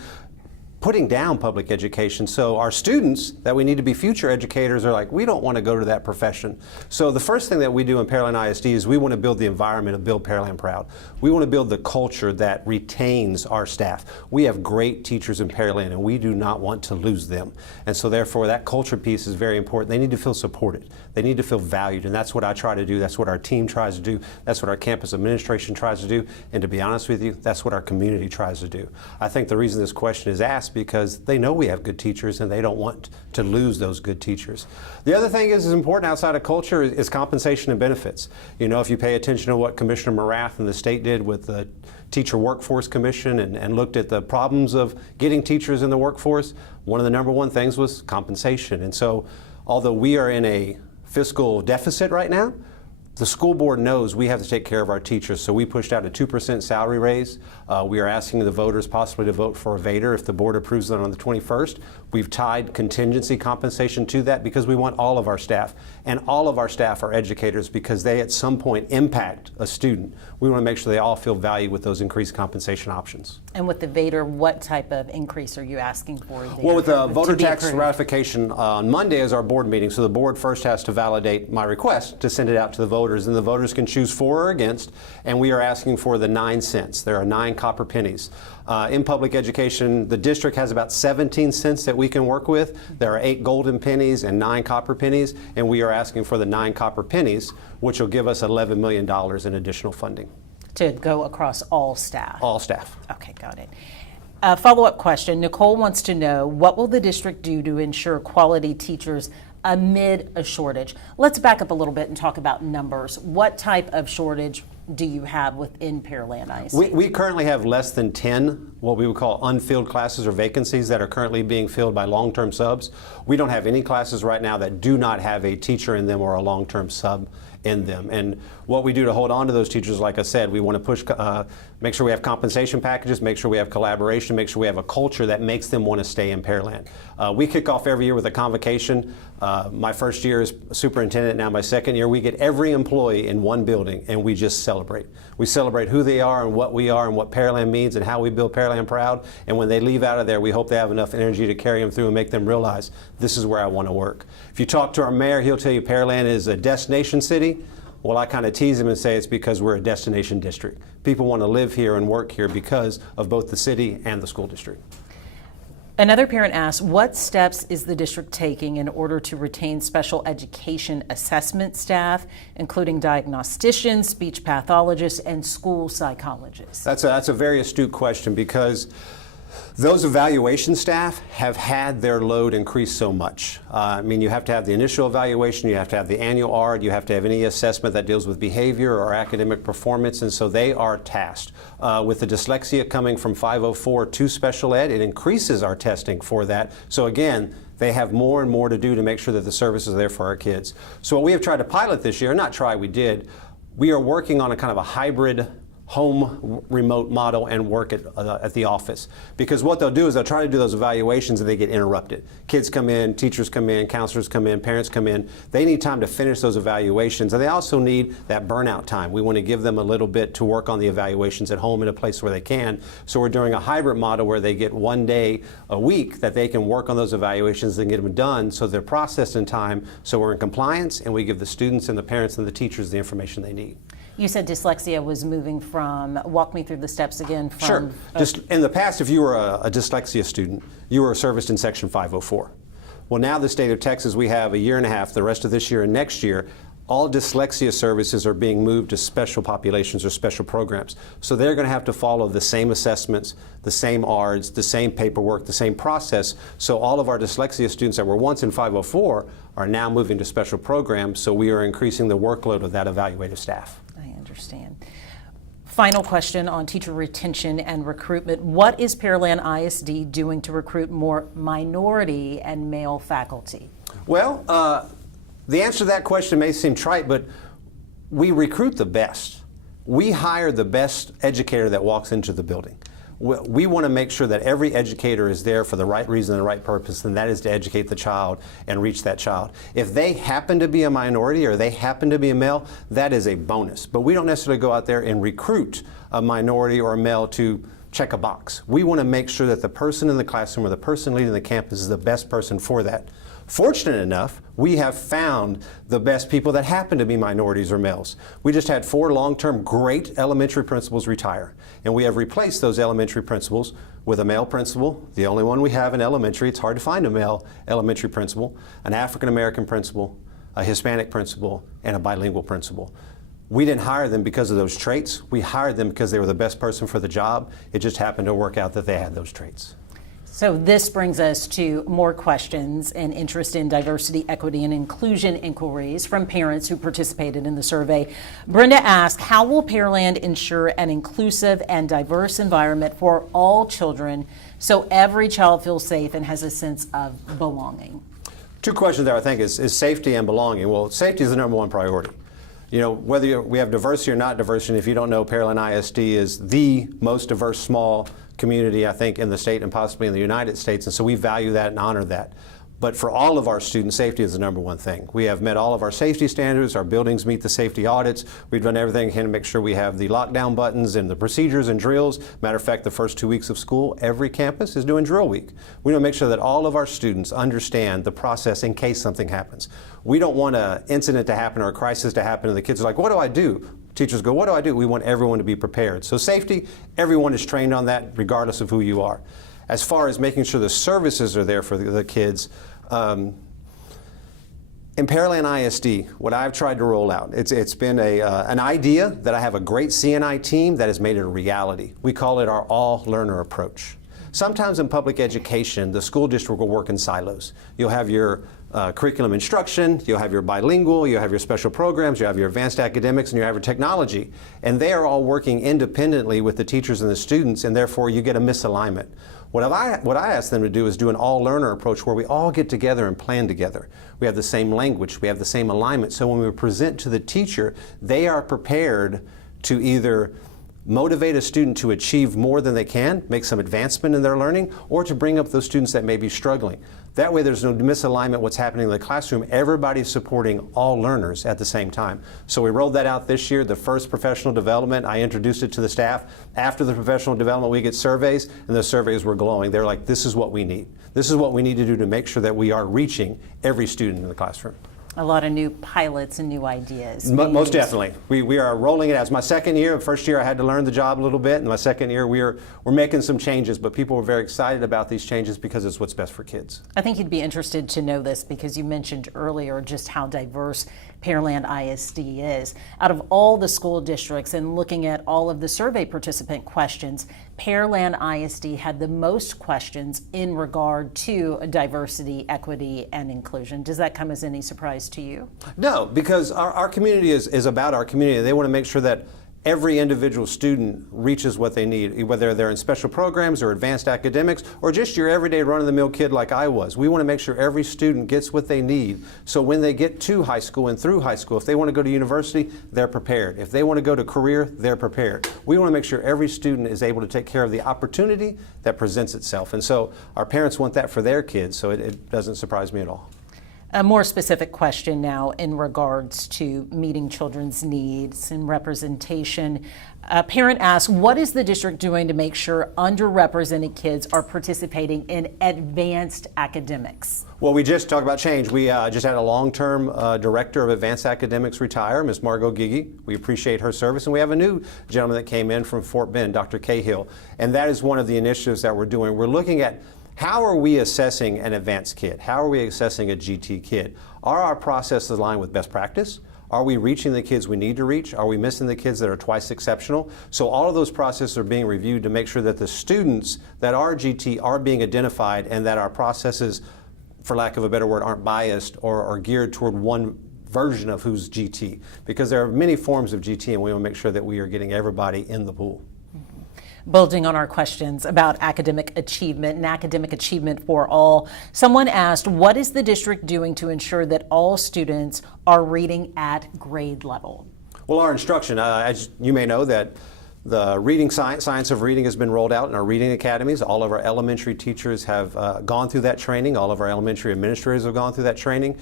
putting down public education. So our students that we need to be future educators are like, we don't want to go to that profession. So the first thing that we do in Pearland ISD is we want to build the environment of Build Pearland Proud. We want to build the culture that retains our staff. We have great teachers in Pearland and we do not want to lose them. And so therefore that culture piece is very important. They need to feel supported. They need to feel valued, and that's what I try to do. That's what our team tries to do. That's what our campus administration tries to do. And to be honest with you, that's what our community tries to do. I think the reason this question is asked because they know we have good teachers and they don't want to lose those good teachers. The other thing is important outside of culture is compensation and benefits. You know, if you pay attention to what Commissioner Morath and the state did with the Teacher Workforce Commission and looked at the problems of getting teachers in the workforce, one of the number one things was compensation. And so although we are in a fiscal deficit right now, the school board knows we have to take care of our teachers, so we pushed out a 2% salary raise. We are asking the voters possibly to vote for a VADER if the board approves that on the 21st. We've tied contingency compensation to that because we want all of our staff, and all of our staff are educators because they at some point impact a student. We want to make sure they all feel valued with those increased compensation options. And with the VADER, what type of increase are you asking for there? Well, with the voter tax ratification on Monday is our board meeting, so the board first has to validate my request to send it out to the voters, and the voters can choose for or against, and we are asking for the 9 cents. There are 9 copper pennies. In public education, the district has about 17 cents that we can work with. There are 8 golden pennies and 9 copper pennies, and we are asking for the 9 copper pennies, which will give us $11 million in additional funding. To go across all staff? All staff. Okay, got it. Follow-up question. Nicole wants to know, what will the district do to ensure quality teachers amid a shortage? Let's back up a little bit and talk about numbers. What type of shortage do you have within Pearland ISD? We currently have less than 10 what we would call unfilled classes or vacancies that are currently being filled by long-term subs. We don't have any classes right now that do not have a teacher in them or a long-term sub in them. And what we do to hold on to those teachers, like I said, we want to push, make sure we have compensation packages, make sure we have collaboration, make sure we have a culture that makes them want to stay in Pearland. We kick off every year with a convocation. My first year as superintendent, now my second year, we get every employee in one building and we just celebrate. We celebrate who they are and what we are and what Pearland means and how we build Pearland proud. And when they leave out of there, we hope they have enough energy to carry them through and make them realize this is where I want to work. If you talk to our mayor, he'll tell you Pearland is a destination city. Well, I kind of tease him and say it's because we're a destination district. People want to live here and work here because of both the city and the school district. Another parent asks, what steps is the district taking in order to retain special education assessment staff, including diagnosticians, speech pathologists, and school psychologists? That's a very astute question because those evaluation staff have had their load increase so much. I mean, you have to have the initial evaluation, you have to have the annual ARD, you have to have any assessment that deals with behavior or academic performance, and so they are tasked. With the dyslexia coming from 504 to special ed, it increases our testing for that. So again, they have more and more to do to make sure that the services are there for our kids. So what we have tried to pilot this year, not try, we did, we are working on a kind of a hybrid home remote model and work at the office. Because what they'll do is they'll try to do those evaluations and they get interrupted. Kids come in, teachers come in, counselors come in, parents come in. They need time to finish those evaluations, and they also need that burnout time. We want to give them a little bit to work on the evaluations at home in a place where they can. So we're doing a hybrid model where they get 1 day a week that they can work on those evaluations and get them done so they're processed in time, so we're in compliance and we give the students and the parents and the teachers the information they need. You said dyslexia was moving from, walk me through the steps again. From, Sure. Just in the past, if you were a dyslexia student, you were serviced in Section 504. Well, now the state of Texas, we have a year and a half, the rest of this year and next year, all dyslexia services are being moved to special populations or special programs. So they're going to have to follow the same assessments, the same ARDs, the same paperwork, the same process. So all of our dyslexia students that were once in 504 are now moving to special programs. So we are increasing the workload of that evaluative staff. I understand. Final question on teacher retention and recruitment. What is Pearland ISD doing to recruit more minority and male faculty? Well, the answer to that question may seem trite, but we recruit the best. We hire the best educator that walks into the building. We want to make sure that every educator is there for the right reason and the right purpose, and that is to educate the child and reach that child. If they happen to be a minority or they happen to be a male, that is a bonus. But we don't necessarily go out there and recruit a minority or a male to check a box. We want to make sure that the person in the classroom or the person leading the campus is the best person for that. Fortunate enough, we have found the best people that happen to be minorities or males. We just had 4 long-term great elementary principals retire, and we have replaced those elementary principals with a male principal, the only one we have in elementary. It's hard to find a male elementary principal, an African-American principal, a Hispanic principal, and a bilingual principal. We didn't hire them because of those traits. We hired them because they were the best person for the job. It just happened to work out that they had those traits. So this brings us to more questions and interest in diversity, equity, and inclusion inquiries from parents who participated in the survey. Brenda asked, how will Pearland ensure an inclusive and diverse environment for all children so every child feels safe and has a sense of belonging? 2 questions there, I think, is safety and belonging. Well, safety is the #1 priority. You know, whether we have diversity or not diversity, and if you don't know, Pearland ISD is the most diverse small community, I think, in the state and possibly in the United States, and so we value that and honor that. But for all of our students, safety is the #1 thing. We have met all of our safety standards, our buildings meet the safety audits, we've done everything we can to make sure we have the lockdown buttons and the procedures and drills. Matter of fact, the first 2 weeks of school, every campus is doing drill week. We want to make sure that all of our students understand the process in case something happens. We don't want an incident to happen or a crisis to happen and the kids are like, what do I do? Teachers go, what do I do? We want everyone to be prepared. So safety, everyone is trained on that regardless of who you are. As far as making sure the services are there for the kids, in Pearland ISD, what I've tried to roll out, it's been an idea that I have a great CNI team that has made it a reality. We call it our all-learner approach. Sometimes in public education, the school district will work in silos. You'll have your curriculum instruction, you'll have your bilingual, you'll have your special programs, you'll have your advanced academics, and you'll have your technology. And they are all working independently with the teachers and the students, and therefore you get a misalignment. What I ask them to do is do an all-learner approach where we all get together and plan together. We have the same language, we have the same alignment, so when we present to the teacher, they are prepared to either motivate a student to achieve more than they can, make some advancement in their learning, or to bring up those students that may be struggling. That way there's no misalignment what's happening in the classroom. Everybody's supporting all learners at the same time. So we rolled that out this year, the first professional development. I introduced it to the staff. After the professional development, we get surveys, and the surveys were glowing. They're like, this is what we need. This is what we need to do to make sure that we are reaching every student in the classroom. A lot of new pilots and new ideas. Most definitely. We are rolling it out. It's my second year. First year I had to learn the job a little bit, and my second year we're making some changes, but people were very excited about these changes because it's what's best for kids. I think you'd be interested to know this because you mentioned earlier just how diverse Pearland ISD is. Out of all the school districts and looking at all of the survey participant questions, Pearland ISD had the most questions in regard to diversity, equity, and inclusion. Does that come as any surprise to you? No, because our community is about our community. They want to make sure that every individual student reaches what they need, whether they're in special programs or advanced academics or just your everyday run-of-the-mill kid like I was. We want to make sure every student gets what they need, so when they get to high school and through high school, if they want to go to university, they're prepared. If they want to go to career, they're prepared. We want to make sure every student is able to take care of the opportunity that presents itself. And so our parents want that for their kids, so it doesn't surprise me at all. A more specific question now in regards to meeting children's needs and representation. A parent asks, what is the district doing to make sure underrepresented kids are participating in advanced academics? Well, we just talked about change. We just had a long-term director of advanced academics retire, Ms. Margot Gigi. We appreciate her service. And we have a new gentleman that came in from Fort Bend, Dr. KHOU. And that is one of the initiatives that we're doing. We're looking at how are we assessing an advanced kid? How are we assessing a GT kid? Are our processes aligned with best practice? Are we reaching the kids we need to reach? Are we missing the kids that are twice exceptional? So all of those processes are being reviewed to make sure that the students that are GT are being identified and that our processes, for lack of a better word, aren't biased or are geared toward one version of who's GT. Because there are many forms of GT and we want to make sure that we are getting everybody in the pool. Building on our questions about academic achievement and academic achievement for all, someone asked, what is the district doing to ensure that all students are reading at grade level? Well, our instruction, as you may know, that the reading science of reading has been rolled out in our reading academies. All of our elementary teachers have gone through that training. All of our elementary administrators have gone through that training.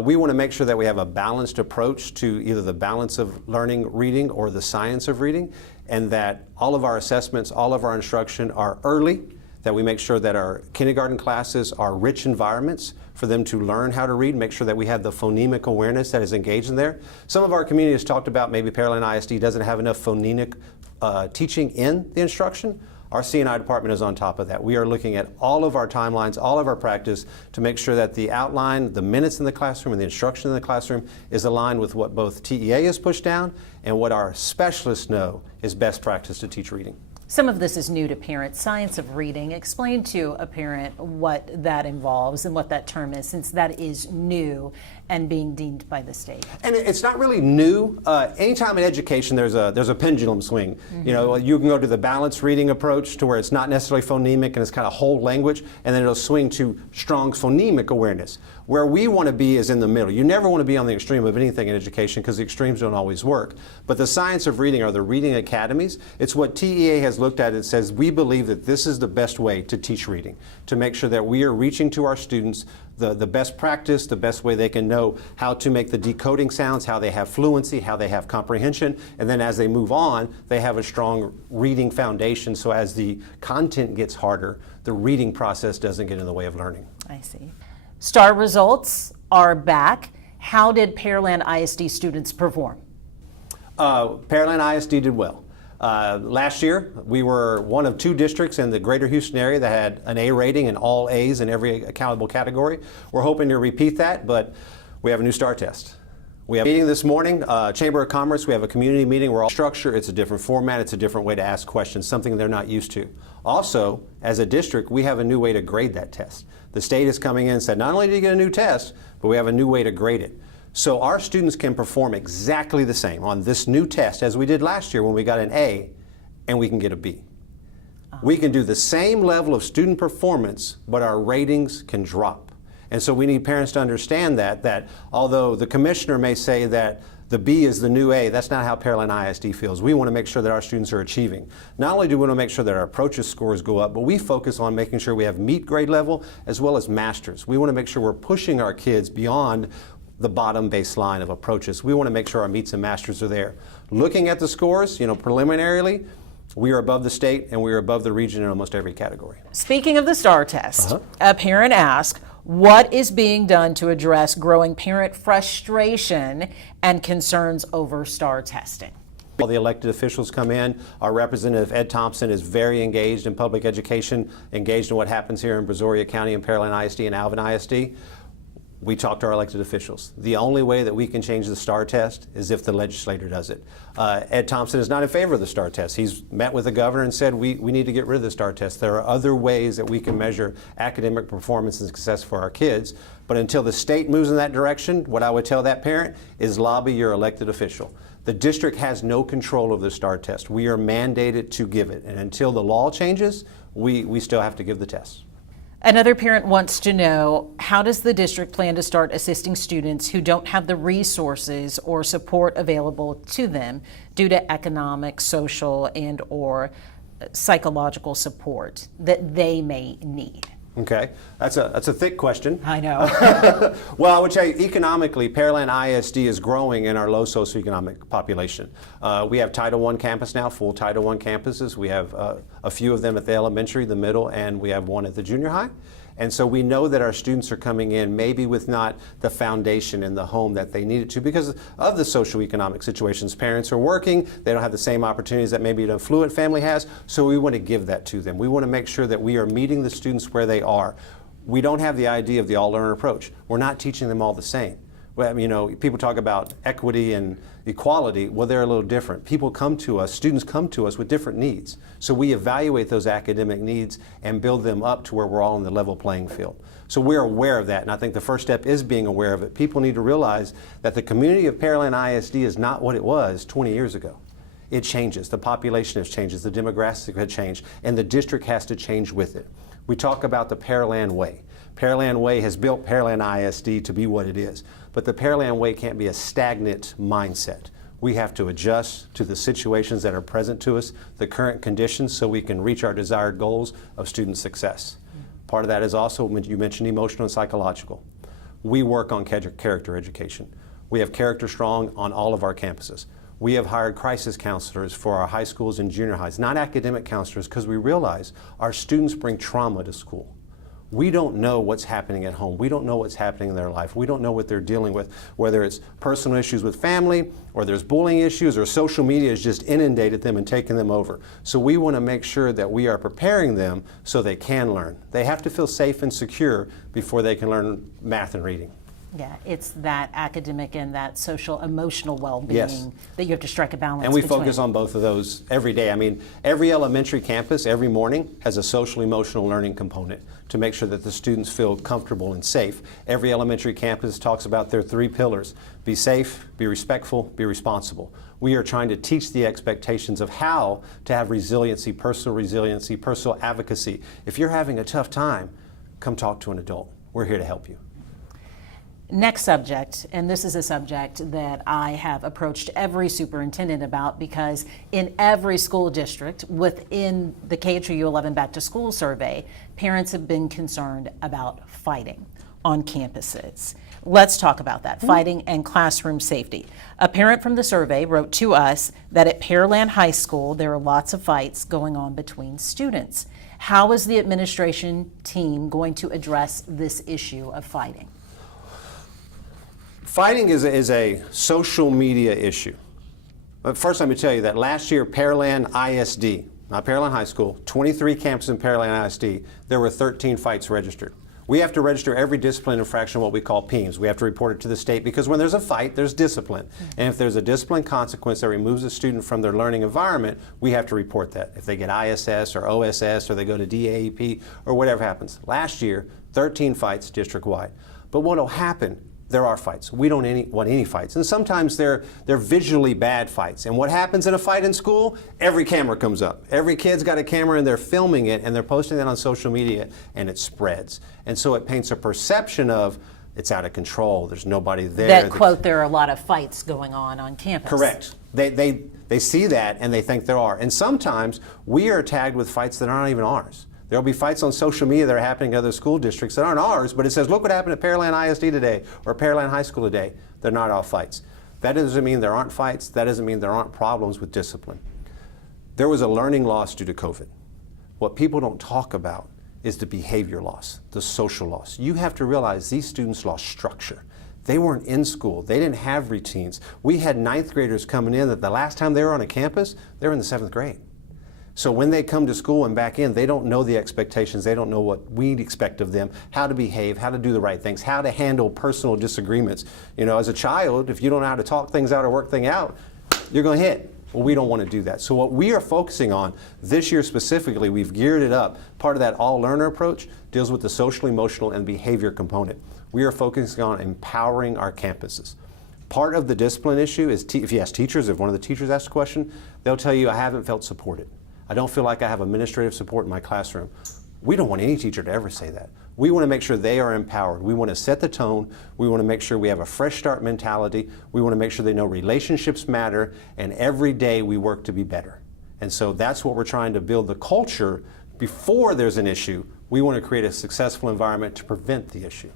We want to make sure that we have a balanced approach to either the balance of learning reading or the science of reading, and that all of our assessments, all of our instruction are early, that we make sure that our kindergarten classes are rich environments for them to learn how to read, make sure that we have the phonemic awareness that is engaged in there. Some of our community has talked about maybe Pearland ISD doesn't have enough phonemic teaching in the instruction. Our C&I department is on top of that. We are looking at all of our timelines, all of our practice to make sure that the outline, the minutes in the classroom and the instruction in the classroom is aligned with what both TEA has pushed down and what our specialists know is best practice to teach reading. Some of this is new to parents. Science of reading. Explain to a parent what that involves and what that term is, since that is new and being deemed by the state. And it's not really new. Anytime in education there's a pendulum swing. Mm-hmm. You know, you can go to the balanced reading approach to where it's not necessarily phonemic and it's kind of whole language, and then it'll swing to strong phonemic awareness. Where we want to be is in the middle. You never want to be on the extreme of anything in education because the extremes don't always work. But the science of reading are the reading academies. It's what TEA has looked at and says we believe that this is the best way to teach reading, to make sure that we are reaching to our students the best practice, the best way they can know how to make the decoding sounds, how they have fluency, how they have comprehension, and then as they move on, they have a strong reading foundation, so as the content gets harder, the reading process doesn't get in the way of learning. I see. STAR results are back. How did Pearland ISD students perform? Pearland ISD did well. Last year, we were one of 2 districts in the greater Houston area that had an A rating and all A's in every accountable category. We're hoping to repeat that, but we have a new STAR test. We have a meeting this morning, Chamber of Commerce, we have a community meeting. We're all structured, it's a different format, it's a different way to ask questions, something they're not used to. Also, as a district, we have a new way to grade that test. The state is coming in and said, not only do you get a new test, but we have a new way to grade it. So our students can perform exactly the same on this new test as we did last year when we got an A, and we can get a B. We can do the same level of student performance, but our ratings can drop. And so we need parents to understand that although the commissioner may say that the B is the new A, that's not how Pearland ISD feels. We want to make sure that our students are achieving. Not only do we want to make sure that our approaches scores go up, but we focus on making sure we have meet grade level as well as masters. We want to make sure we're pushing our kids beyond the bottom baseline of approaches. We want to make sure our meets and masters are there. Looking at the scores, preliminarily, we are above the state and we are above the region in almost every category. Speaking of the STAR test, a parent asked, what is being done to address growing parent frustration and concerns over STAR testing? All the elected officials come in. Our representative, Ed Thompson, is very engaged in public education, engaged in what happens here in Brazoria County and Pearland ISD and Alvin ISD. We talk to our elected officials. The only way that we can change the STAR test is if the legislator does it. Ed Thompson is not in favor of the STAR test. He's met with the governor and said we need to get rid of the STAR test. There are other ways that we can measure academic performance and success for our kids. But until the state moves in that direction, what I would tell that parent is lobby your elected official. The district has no control of the STAR test. We are mandated to give it. And until the law changes, we still have to give the test. Another parent wants to know, how does the district plan to start assisting students who don't have the resources or support available to them due to economic, social, and or psychological support that they may need? Okay, that's a thick question. I know. Well, I would say economically, Pearland ISD is growing in our low socioeconomic population. We have Title I campus now, full Title I campuses. We have a few of them at the elementary, the middle, and we have one at the junior high. And so we know that our students are coming in maybe with not the foundation in the home that they needed to because of the socioeconomic situations. Parents are working, they don't have the same opportunities that maybe an affluent family has, so we want to give that to them. We want to make sure that we are meeting the students where they are. We don't have the idea of the all-learner approach. We're not teaching them all the same. Well, you know, people talk about equity and equality. Well, they're a little different. People come to us, students come to us with different needs. So we evaluate those academic needs and build them up to where we're all on the level playing field. So we're aware of that, and I think the first step is being aware of it. People need to realize that the community of Pearland ISD is not what it was 20 years ago. It changes. The population has changed, the demographics have changed, and the district has to change with it. We talk about the Pearland Way. Pearland Way has built Pearland ISD to be what it is. But the Pearland Way can't be a stagnant mindset. We have to adjust to the situations that are present to us, the current conditions, so we can reach our desired goals of student success. Part of that is also, you mentioned emotional and psychological. We work on character education. We have Character Strong on all of our campuses. We have hired crisis counselors for our high schools and junior highs, not academic counselors, because we realize our students bring trauma to school. We don't know what's happening at home. We don't know what's happening in their life. We don't know what they're dealing with, whether it's personal issues with family, or there's bullying issues, or social media has just inundated them and taken them over. So we want to make sure that we are preparing them so they can learn. They have to feel safe and secure before they can learn math and reading. Yeah, it's that academic and that social emotional well-being Yes. that you have to strike a balance And we between. focus on both of those every day. I mean, every elementary campus, every morning, has a social emotional learning component to make sure that the students feel comfortable and safe. Every elementary campus talks about their 3 pillars: be safe, be respectful, be responsible. We are trying to teach the expectations of how to have resiliency, personal advocacy. If you're having a tough time, come talk to an adult. We're here to help you. Next subject, and this is a subject that I have approached every superintendent about, because in every school district within the KHOU 11 Back to School survey, parents have been concerned about fighting on campuses. Let's talk about that, fighting and classroom safety. A parent from the survey wrote to us that at Pearland High School, there are lots of fights going on between students. How is the administration team going to address this issue of fighting? Fighting is a social media issue. But first, let me tell you that last year, Pearland ISD, not Pearland High School, 23 campuses in Pearland ISD, there were 13 fights registered. We have to register every discipline infraction, what we call PEEMS. We have to report it to the state, because when there's a fight, there's discipline. And if there's a discipline consequence that removes a student from their learning environment, we have to report that. If they get ISS or OSS, or they go to DAEP, or whatever happens. Last year, 13 fights district-wide. But what will happen? There are fights. We don't want any fights. And sometimes they're visually bad fights. And what happens in a fight in school? Every camera comes up. Every kid's got a camera and they're filming it and they're posting that on social media, and it spreads. And so it paints a perception of it's out of control. There's nobody there. That quote, there are a lot of fights going on campus. Correct. They see that and they think there are. And sometimes we are tagged with fights that aren't even ours. There'll be fights on social media that are happening in other school districts that aren't ours, but it says, look what happened at Pearland ISD today, or Pearland High School today. They're not all fights. That doesn't mean there aren't fights. That doesn't mean there aren't problems with discipline. There was a learning loss due to COVID. What people don't talk about is the behavior loss, the social loss. You have to realize these students lost structure. They weren't in school. They didn't have routines. We had 9th graders coming in that the last time they were on a campus, they were in the 7th grade. So when they come to school and back in, they don't know the expectations, they don't know what we expect of them, how to behave, how to do the right things, how to handle personal disagreements. You know, as a child, if you don't know how to talk things out or work things out, you're going to hit. Well, we don't want to do that. So what we are focusing on this year specifically, we've geared it up. Part of that all-learner approach deals with the social, emotional, and behavior component. We are focusing on empowering our campuses. Part of the discipline issue is, if you ask teachers, if one of the teachers asks a question, they'll tell you, I haven't felt supported. I don't feel like I have administrative support in my classroom. We don't want any teacher to ever say that. We want to make sure they are empowered. We want to set the tone. We want to make sure we have a fresh start mentality. We want to make sure they know relationships matter, and every day we work to be better. And so that's what we're trying to build, the culture before there's an issue. We want to create a successful environment to prevent the issue.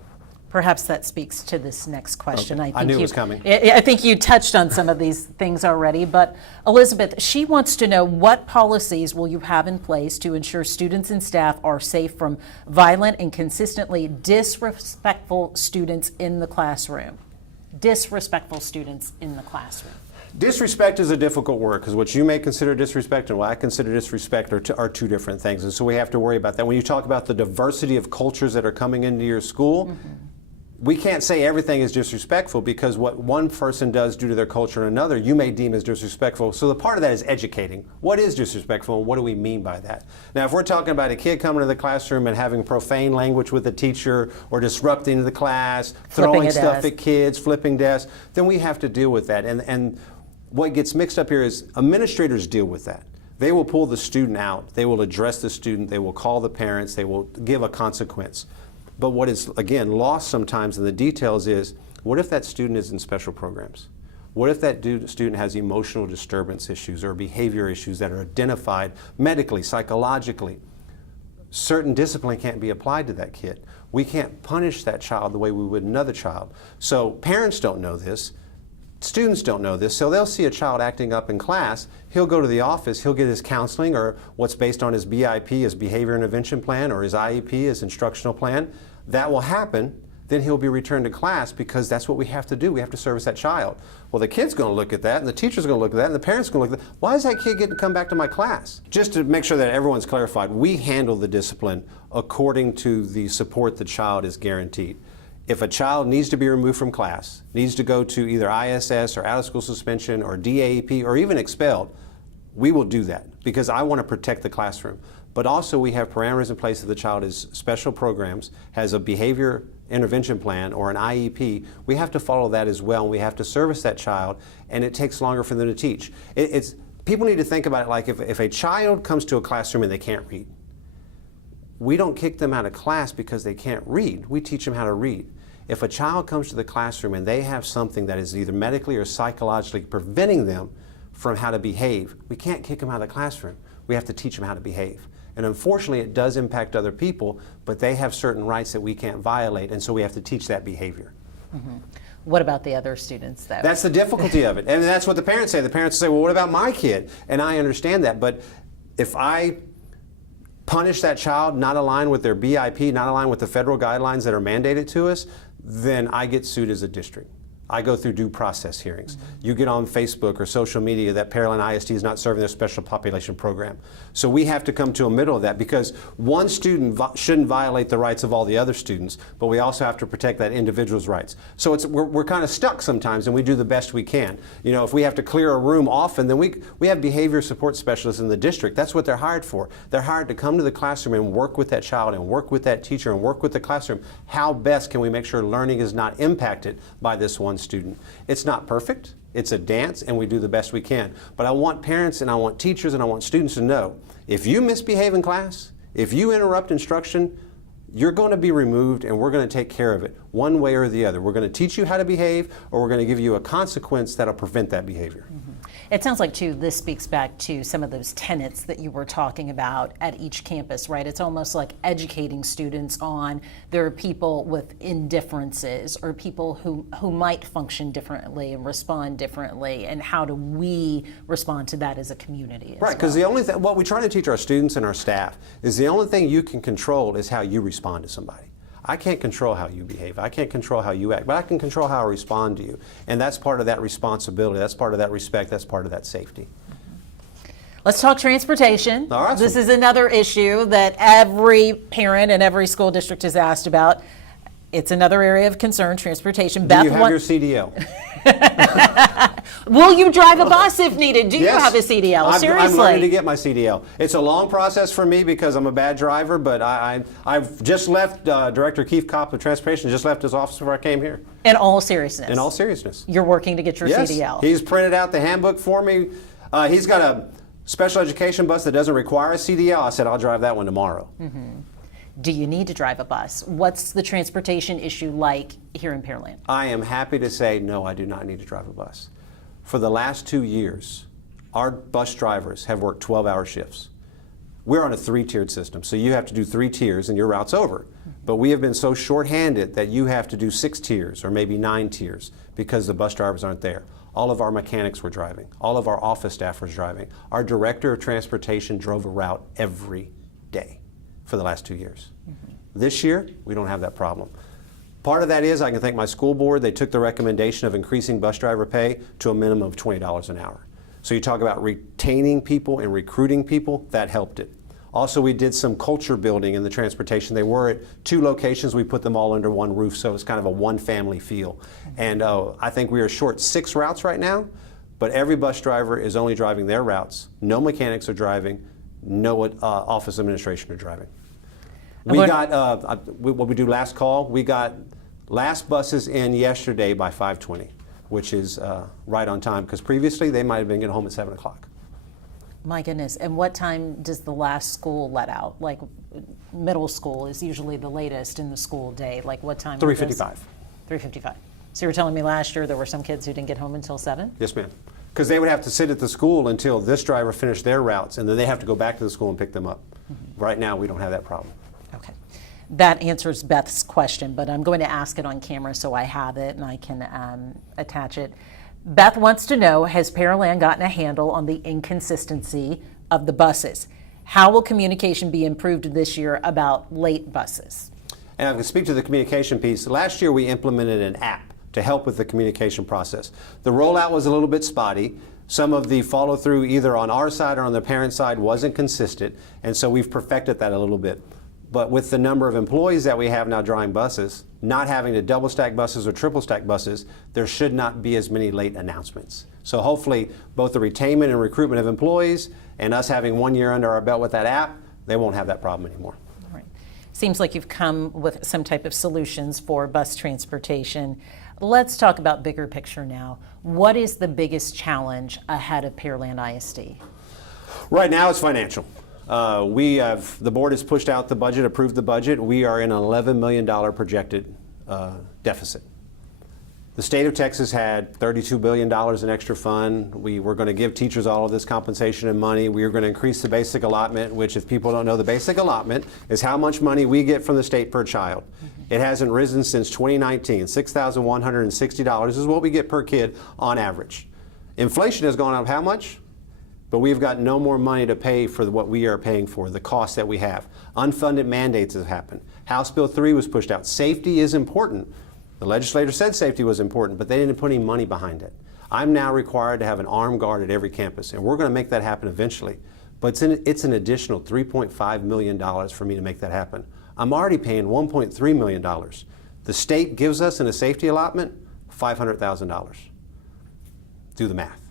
Perhaps that speaks to this next question. Okay. I knew it was coming. I think you touched on some of these things already, but Elizabeth, she wants to know, what policies will you have in place to ensure students and staff are safe from violent and consistently disrespectful students in the classroom? Disrespectful students in the classroom. Disrespect is a difficult word, because what you may consider disrespect and what I consider disrespect are two different things. And so we have to worry about that. When you talk about the diversity of cultures that are coming into your school, we can't say everything is disrespectful, because what one person does due to their culture and another, you may deem as disrespectful. So the part of that is educating. What is disrespectful and what do we mean by that? Now, if we're talking about a kid coming to the classroom and having profane language with the teacher, or disrupting the class, throwing stuff at kids, flipping desks, then we have to deal with that. And what gets mixed up here is administrators deal with that. They will pull the student out. They will address the student. They will call the parents. They will give a consequence. But what is, again, lost sometimes in the details is, what if that student is in special programs? What if that student has emotional disturbance issues or behavior issues that are identified medically, psychologically? Certain discipline can't be applied to that kid. We can't punish that child the way we would another child. So parents don't know this. Students don't know this, so they'll see a child acting up in class, he'll go to the office, he'll get his counseling, or what's based on his BIP, his behavior intervention plan, or his IEP, his instructional plan. That will happen, then he'll be returned to class, because that's what we have to do. We have to service that child. Well, the kid's going to look at that, and the teacher's going to look at that, and the parents are going to look at that. Why is that kid getting to come back to my class? Just to make sure that everyone's clarified, we handle the discipline according to the support the child is guaranteed. If a child needs to be removed from class, needs to go to either ISS or out of school suspension or DAEP or even expelled, we will do that, because I want to protect the classroom. But also we have parameters in place if the child is special programs, has a behavior intervention plan or an IEP. We have to follow that as well, and we have to service that child, and it takes longer for them to teach. People need to think about it like, if a child comes to a classroom and they can't read, we don't kick them out of class because they can't read. We teach them how to read. If a child comes to the classroom and they have something that is either medically or psychologically preventing them from how to behave, we can't kick them out of the classroom. We have to teach them how to behave. And unfortunately, it does impact other people, but they have certain rights that we can't violate, and so we have to teach that behavior. What about the other students, though? That's the difficulty of it. And that's what the parents say. The parents say, well, what about my kid? And I understand that, but if I punish that child not aligned with their BIP, not aligned with the federal guidelines that are mandated to us, then I get sued as a district. I go through due process hearings. You get on Facebook or social media that Pearland ISD is not serving their special population program. So we have to come to a middle of that, because one student shouldn't violate the rights of all the other students, but we also have to protect that individual's rights. So we're kind of stuck sometimes, and we do the best we can. You know, if we have to clear a room often, then we have behavior support specialists in the district. That's what they're hired for. They're hired to come to the classroom and work with that child and work with that teacher and work with the classroom. How best can we make sure learning is not impacted by this one student? It's not perfect. It's a dance, and we do the best we can. But I want parents and I want teachers and I want students to know, if you misbehave in class, if you interrupt instruction, you're going to be removed, and we're going to take care of it one way or the other. We're going to teach you how to behave, or we're going to give you a consequence that'll prevent that behavior. It sounds like, too, this speaks back to some of those tenets that you were talking about at each campus, right? It's almost like educating students on there are people with indifferences, or people who might function differently and respond differently, and how do we respond to that as a community? Right, because the only thing, what we try to teach our students and our staff is the only thing you can control is how you respond to somebody. I can't control how you behave. I can't control how you act, but I can control how I respond to you. And that's part of that responsibility. That's part of that respect. That's part of that safety. Let's talk transportation. All right. This is another issue that every parent and every school district is asked about. It's another area of concern, transportation. Do you have your CDL? Will you drive a bus if needed? Do Yes. you have a CDL? Seriously. I'm ready to get my CDL. It's a long process for me because I'm a bad driver, but I've just left Director Keith Kopp of Transportation, just left his office before I came here. In all seriousness. In all seriousness. You're working to get your Yes. CDL. He's printed out the handbook for me. He's got a special education bus that doesn't require a CDL. I said, I'll drive that one tomorrow. Do you need to drive a bus? What's the transportation issue like here in Pearland? I am happy to say, no, I do not need to drive a bus. For the last 2 years, our bus drivers have worked 12-hour shifts. We're on a 3-tiered system, so you have to do 3 tiers and your route's over. But we have been so short-handed that you have to do 6 tiers or maybe 9 tiers because the bus drivers aren't there. All of our mechanics were driving. All of our office staff was driving. Our director of transportation drove a route every day for the last 2 years. This year, we don't have that problem. Part of that is I can thank my school board. They took the recommendation of increasing bus driver pay to a minimum of $20 an hour. So you talk about retaining people and recruiting people, that helped it. Also, we did some culture building in the transportation. They were at 2 locations. We put them all under one roof, so it's kind of a one-family feel. And I think we are short 6 routes right now, but every bus driver is only driving their routes. No mechanics are driving. No office administration are driving. We got, what we do last call, we got last buses in yesterday by 5:20, which is right on time, because previously they might have been getting home at 7 o'clock. My goodness. And what time does the last school let out? Like middle school is usually the latest in the school day. Like what time? 3:55. 3:55. So you were telling me last year there were some kids who didn't get home until 7? Yes, ma'am. Because they would have to sit at the school until this driver finished their routes, and then they have to go back to the school and pick them up. Right now, we don't have that problem. Okay. That answers Beth's question, but I'm going to ask it on camera so I have it and I can attach it. Beth wants to know, has Pearland gotten a handle on the inconsistency of the buses? How will communication be improved this year about late buses? And I can speak to the communication piece. Last year, we implemented an app to help with the communication process. The rollout was a little bit spotty. Some of the follow-through either on our side or on the parent side wasn't consistent, and so we've perfected that a little bit. But with the number of employees that we have now drawing buses, not having to double stack buses or triple stack buses, there should not be as many late announcements. So hopefully both the retainment and recruitment of employees and us having 1 year under our belt with that app, they won't have that problem anymore. All right. Seems like you've come with some type of solutions for bus transportation. Let's talk about bigger picture now. What is the biggest challenge ahead of Pearland ISD? Right now it's financial. The board has pushed out the budget, approved the budget. We are in an $11 million projected deficit. The state of Texas had $32 billion in extra fund. We were going to give teachers all of this compensation and money. We were going to increase the basic allotment, which, if people don't know, the basic allotment is how much money we get from the state per child. It hasn't risen since 2019. $6,160 is what we get per kid on average. Inflation has gone up how much? But we've got no more money to pay for what we are paying for, the costs that we have. Unfunded mandates have happened. House Bill 3 was pushed out. Safety is important. The legislator said safety was important, but they didn't put any money behind it. I'm now required to have an armed guard at every campus, and we're going to make that happen eventually. But it's an additional $3.5 million for me to make that happen. I'm already paying $1.3 million. The state gives us in a safety allotment $500,000. Do the math.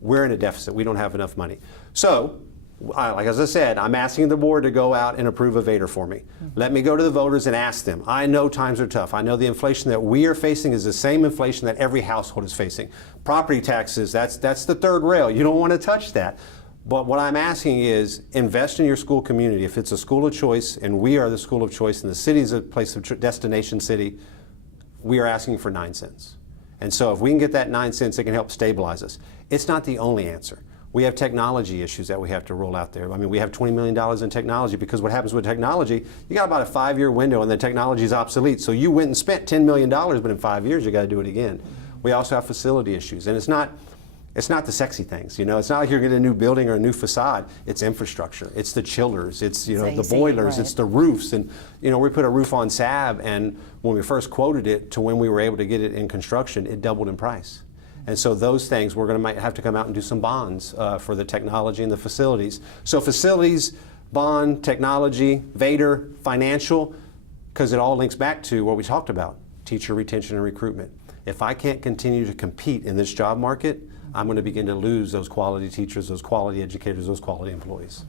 We're in a deficit. We don't have enough money. So, like as I said, I'm asking the board to go out and approve a Vader for me. Let me go to the voters and ask them. I know times are tough. I know the inflation that we are facing is the same inflation that every household is facing. Property taxes, that's the third rail. You don't want to touch that. But what I'm asking is invest in your school community. If it's a school of choice, and we are the school of choice, and the city is a place of destination city, we are asking for 9 cents. And so if we can get that 9 cents, it can help stabilize us. It's not the only answer. We have technology issues that we have to roll out there. I mean, we have $20 million in technology, because what happens with technology, you got about a 5-year window and the technology is obsolete. So you went and spent $10 million, but in 5 years you got to do it again. We also have facility issues, and it's not the sexy things, you know. It's not like you're getting a new building or a new facade. It's infrastructure. It's the chillers. It's the boilers. Right. It's the roofs. And we put a roof on SAB, and when we first quoted it to when we were able to get it in construction, it doubled in price. And so those things, we're going to might have to come out and do some bonds for the technology and the facilities. So facilities, bond, technology, Vader, financial, because it all links back to what we talked about, teacher retention and recruitment. If I can't continue to compete in this job market, I'm going to begin to lose those quality teachers, those quality educators, those quality employees.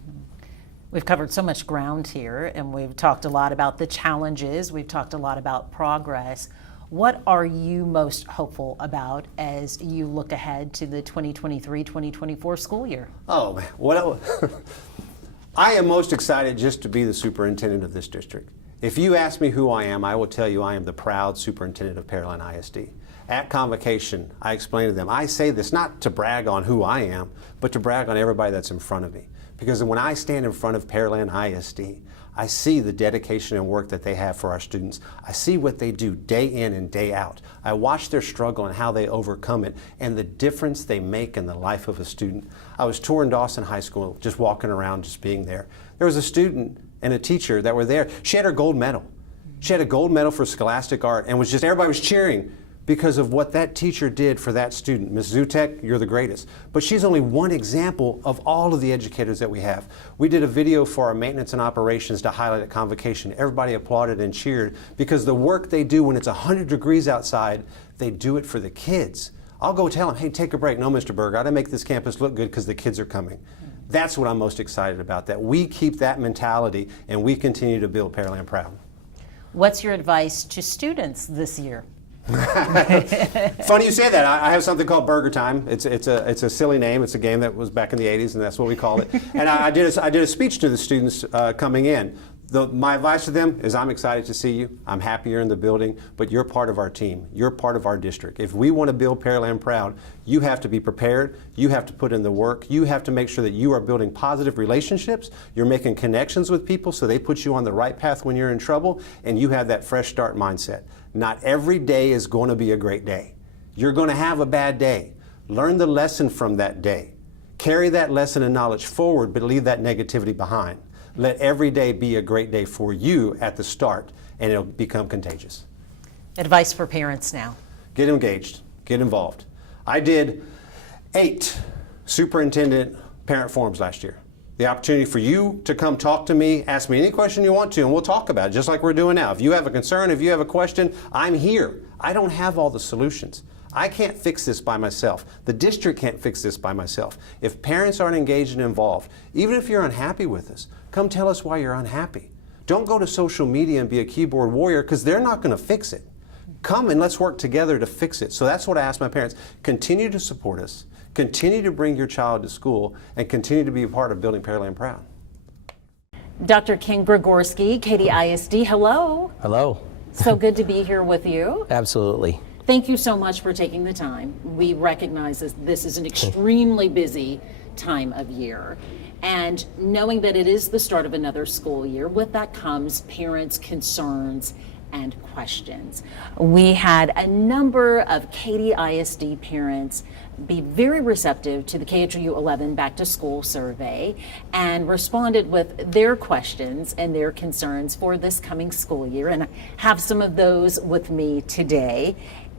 We've covered so much ground here, and we've talked a lot about the challenges. We've talked a lot about progress. What are you most hopeful about as you look ahead to the 2023-2024 school year? Oh, man. I am most excited just to be the superintendent of this district. If you ask me who I am, I will tell you I am the proud superintendent of Pearland ISD. At convocation, I explain to them, I say this not to brag on who I am, but to brag on everybody that's in front of me. Because when I stand in front of Pearland ISD, I see the dedication and work that they have for our students. I see what they do day in and day out. I watch their struggle and how they overcome it and the difference they make in the life of a student. I was touring Dawson High School, just walking around, just being there. There was a student and a teacher that were there. She had her gold medal. She had a gold medal for scholastic art and was just, everybody was cheering because of what that teacher did for that student. Ms. Zutek, you're the greatest. But she's only one example of all of the educators that we have. We did a video for our maintenance and operations to highlight at convocation. Everybody applauded and cheered because the work they do when it's 100 degrees outside, they do it for the kids. I'll go tell them, hey, take a break. No, Mr. Berg, I gotta make this campus look good because the kids are coming. That's what I'm most excited about, that we keep that mentality and we continue to build Pearland proud. What's your advice to students this year? Funny you say that. I have something called Burger Time. It's a silly name. It's a game that was back in the 80s, and that's what we called it. And I did a speech to the students coming in. My advice to them is I'm excited to see you. I'm happy you're in the building, but you're part of our team. You're part of our district. If we want to build Pearland proud, you have to be prepared. You have to put in the work. You have to make sure that you are building positive relationships. You're making connections with people so they put you on the right path when you're in trouble, and you have that fresh start mindset. Not every day is going to be a great day. You're going to have a bad day. Learn the lesson from that day. Carry that lesson and knowledge forward, but leave that negativity behind. Let every day be a great day for you at the start, and it'll become contagious. Advice for parents now. Get engaged. Get involved. I did 8 superintendent parent forums last year. The opportunity for you to come talk to me, ask me any question you want to, and we'll talk about it, just like we're doing now. If you have a concern, if you have a question, I'm here. I don't have all the solutions. I can't fix this by myself. The district can't fix this by myself. If parents aren't engaged and involved, even if you're unhappy with us, come tell us why you're unhappy. Don't go to social media and be a keyboard warrior, because they're not going to fix it. Come and let's work together to fix it. So that's what I ask my parents. Continue to support us. Continue to bring your child to school and continue to be a part of building Pearland proud. Dr. King Gregorski, Katy ISD, hello. Hello. So good to be here with you. Absolutely. Thank you so much for taking the time. We recognize that this is an extremely busy time of year. And knowing that it is the start of another school year, with that comes parents' concerns and questions. We had a number of Katy ISD parents be very receptive to the KHOU 11 Back to School survey and responded with their questions and their concerns for this coming school year. And I have some of those with me today.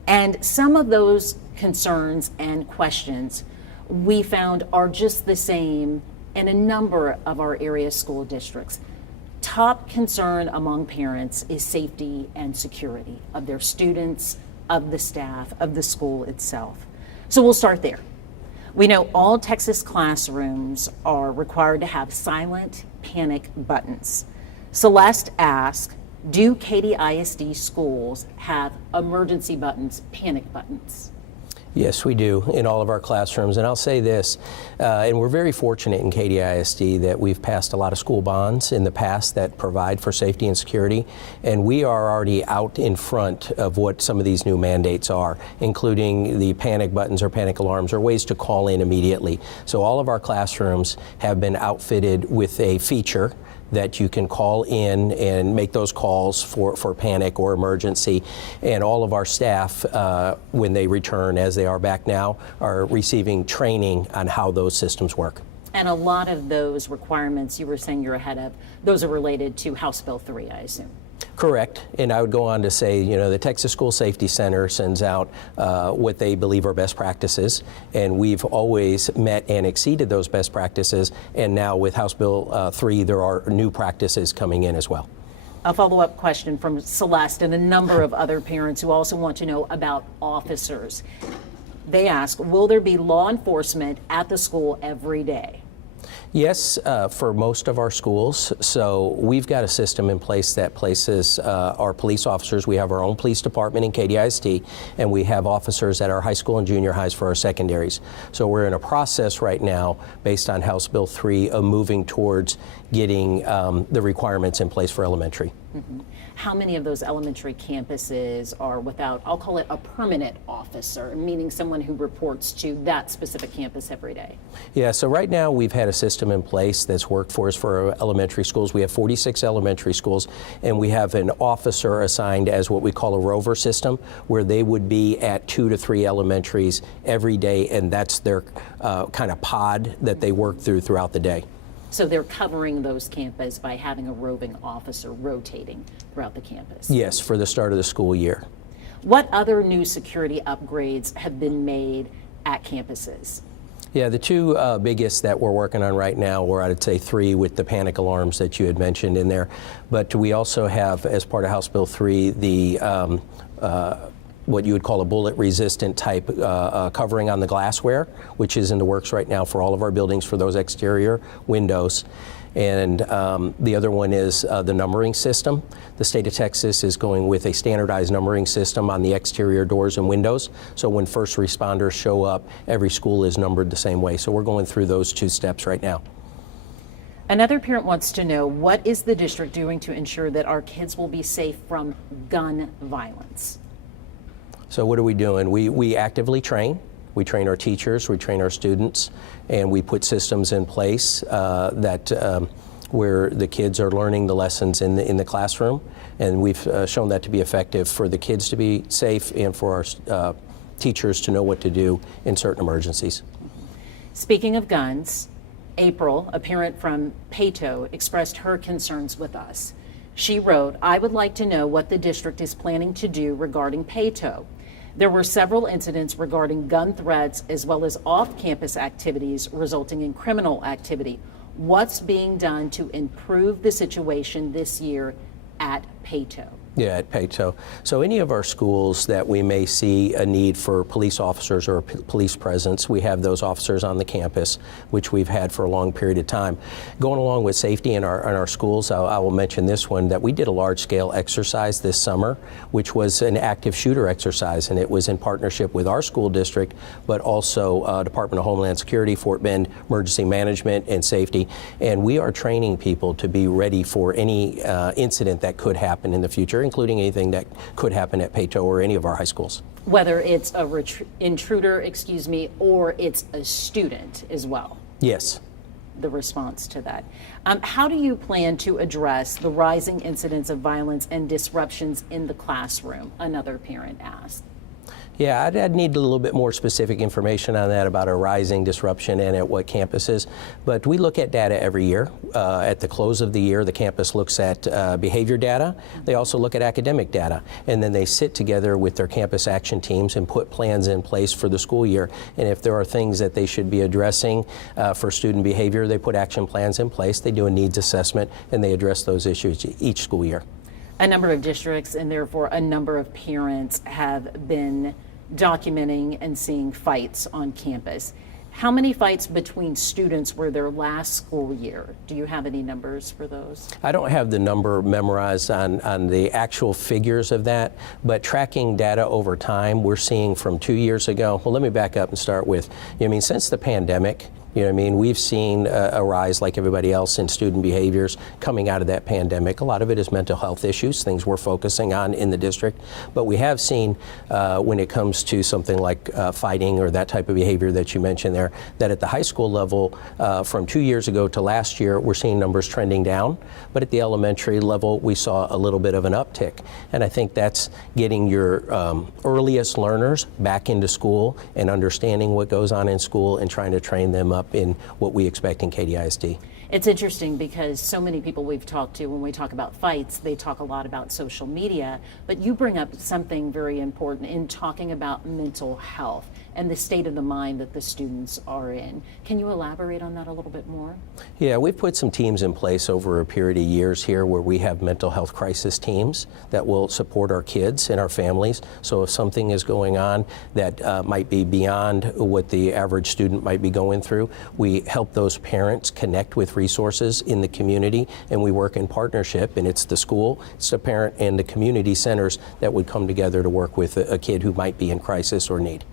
And some of those concerns and questions we found are just the same in a number of our area school districts. Top concern among parents is safety and security of their students, of the staff, of the school itself. So we'll start there. We know all Texas classrooms are required to have silent panic buttons. Celeste asked, do Katy ISD schools have emergency buttons, panic buttons? Yes, we do in all of our classrooms. And I'll say this, and we're very fortunate in Katy ISD that we've passed a lot of school bonds in the past that provide for safety and security. And we are already out in front of what some of these new mandates are, including the panic buttons or panic alarms or ways to call in immediately. So all of our classrooms have been outfitted with a feature that you can call in and make those calls for panic or emergency. And all of our staff, when they return, as they are back now, are receiving training on how those systems work. And a lot of those requirements you were saying you're ahead of, those are related to House Bill 3, I assume. Correct, and I would go on to say, the Texas School Safety Center sends out what they believe are best practices, and we've always met and exceeded those best practices, and now with House Bill 3, there are new practices coming in as well. A follow-up question from Celeste and a number of other parents who also want to know about officers. They ask, will there be law enforcement at the school every day? Yes, for most of our schools. So we've got a system in place that places our police officers. We have our own police department in KDIST, and we have officers at our high school and junior highs for our secondaries. So we're in a process right now, based on House Bill 3, of moving towards getting the requirements in place for elementary. Mm-hmm. How many of those elementary campuses are without, I'll call it a permanent officer, meaning someone who reports to that specific campus every day? Yeah, so right now we've had a system in place that's worked for us for our elementary schools. We have 46 elementary schools, and we have an officer assigned as what we call a rover system, where they would be at 2 to 3 elementaries every day, and that's their kind of pod that they work throughout the day. So they're covering those campuses by having a roving officer rotating throughout the campus? Yes, for the start of the school year. What other new security upgrades have been made at campuses? Yeah, the two biggest that we're working on right now, or I'd say 3 with the panic alarms that you had mentioned in there. But we also have, as part of House Bill 3, the what you would call a bullet-resistant type covering on the glassware, which is in the works right now for all of our buildings for those exterior windows. And the other one is the numbering system. The state of Texas is going with a standardized numbering system on the exterior doors and windows. So when first responders show up, every school is numbered the same way. So we're going through those 2 steps right now. Another parent wants to know, what is the district doing to ensure that our kids will be safe from gun violence? So what are we doing? We actively train. We train our teachers, we train our students, and we put systems in place that where the kids are learning the lessons in the classroom, and we've shown that to be effective for the kids to be safe and for our teachers to know what to do in certain emergencies. Speaking of guns, April, a parent from KHOU, expressed her concerns with us. She wrote, "I would like to know what the district is planning to do regarding KHOU. There were several incidents regarding gun threats as well as off-campus activities resulting in criminal activity. What's being done to improve the situation this year at KHOU?" Yeah, at KHOU. So any of our schools that we may see a need for police officers or police presence, we have those officers on the campus, which we've had for a long period of time. Going along with safety in our schools, I will mention this one, that we did a large-scale exercise this summer, which was an active shooter exercise, and it was in partnership with our school district, but also Department of Homeland Security, Fort Bend Emergency Management and Safety, and we are training people to be ready for any incident that could happen in the future, including anything that could happen at KHOU or any of our high schools. Whether it's a intruder, or it's a student as well. Yes. The response to that. How do you plan to address the rising incidents of violence and disruptions in the classroom? Another parent asked. Yeah, I'd need a little bit more specific information on that about a rising disruption and at what campuses. But we look at data every year. At the close of the year, the campus looks at behavior data. They also look at academic data. And then they sit together with their campus action teams and put plans in place for the school year. And if there are things that they should be addressing for student behavior, they put action plans in place. They do a needs assessment, and they address those issues each school year. A number of districts and therefore a number of parents have been documenting and seeing fights on campus. How many fights between students were there last school year? Do you have any numbers for those? I don't have the number memorized on the actual figures of that, but tracking data over time, we're seeing from 2 years ago. Well, let me back up and start with, since the pandemic, we've seen a rise like everybody else in student behaviors coming out of that pandemic. A lot of it is mental health issues, things we're focusing on in the district. But we have seen when it comes to something like fighting or that type of behavior that you mentioned there, that at the high school level from 2 years ago to last year, we're seeing numbers trending down. But at the elementary level, we saw a little bit of an uptick. And I think that's getting your earliest learners back into school and understanding what goes on in school and trying to train them up up in what we expect in KDISD. It's interesting because so many people we've talked to, when we talk about fights, they talk a lot about social media, but you bring up something very important in talking about mental health and the state of the mind that the students are in. Can you elaborate on that a little bit more? Yeah, we've put some teams in place over a period of years here where we have mental health crisis teams that will support our kids and our families. So if something is going on that might be beyond what the average student might be going through, we help those parents connect with resources in the community, and we work in partnership, and it's the school, it's the parent, and the community centers that would come together to work with a kid who might be in crisis or need.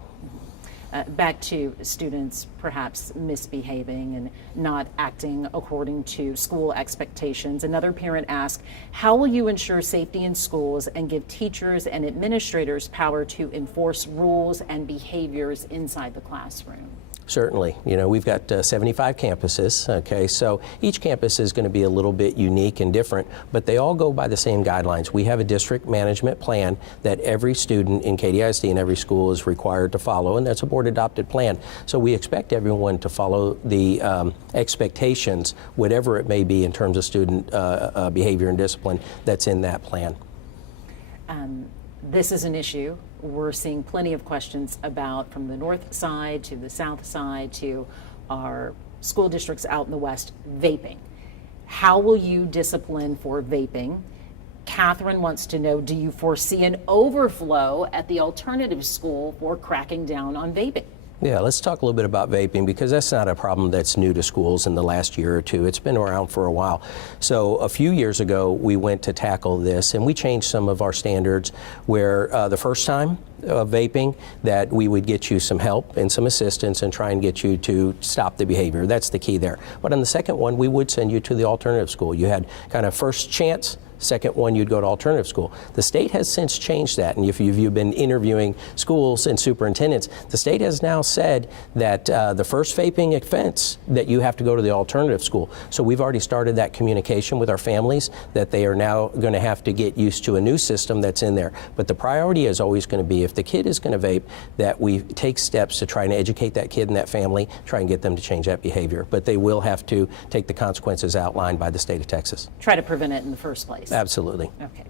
Back to students perhaps misbehaving and not acting according to school expectations. Another parent asked, how will you ensure safety in schools and give teachers and administrators power to enforce rules and behaviors inside the classroom? Certainly. You know, we've got 75 campuses, okay, so each campus is going to be a little bit unique and different, but they all go by the same guidelines. We have a district management plan that every student in KDISD and every school is required to follow, and that's a board-adopted plan. So we expect everyone to follow the expectations, whatever it may be in terms of student behavior and discipline that's in that plan. This is an issue we're seeing plenty of questions about, from the north side to the south side to our school districts out in the west, vaping. How will you discipline for vaping? Catherine wants to know, do you foresee an overflow at the alternative school for cracking down on vaping? Yeah, let's talk a little bit about vaping, because that's not a problem that's new to schools in the last year or two. It's been around for a while. So a few years ago, we went to tackle this, and we changed some of our standards where the first time vaping, that we would get you some help and some assistance and try and get you to stop the behavior. That's the key there. But on the second one, we would send you to the alternative school. You had kind of first chance. Second one, you'd go to alternative school. The state has since changed that, and if you've been interviewing schools and superintendents, the state has now said that the first vaping offense, that you have to go to the alternative school. So we've already started that communication with our families that they are now going to have to get used to a new system that's in there. But the priority is always going to be, if the kid is going to vape, that we take steps to try and educate that kid and that family, try and get them to change that behavior. But they will have to take the consequences outlined by the state of Texas. Try to prevent it in the first place. Absolutely. Okay.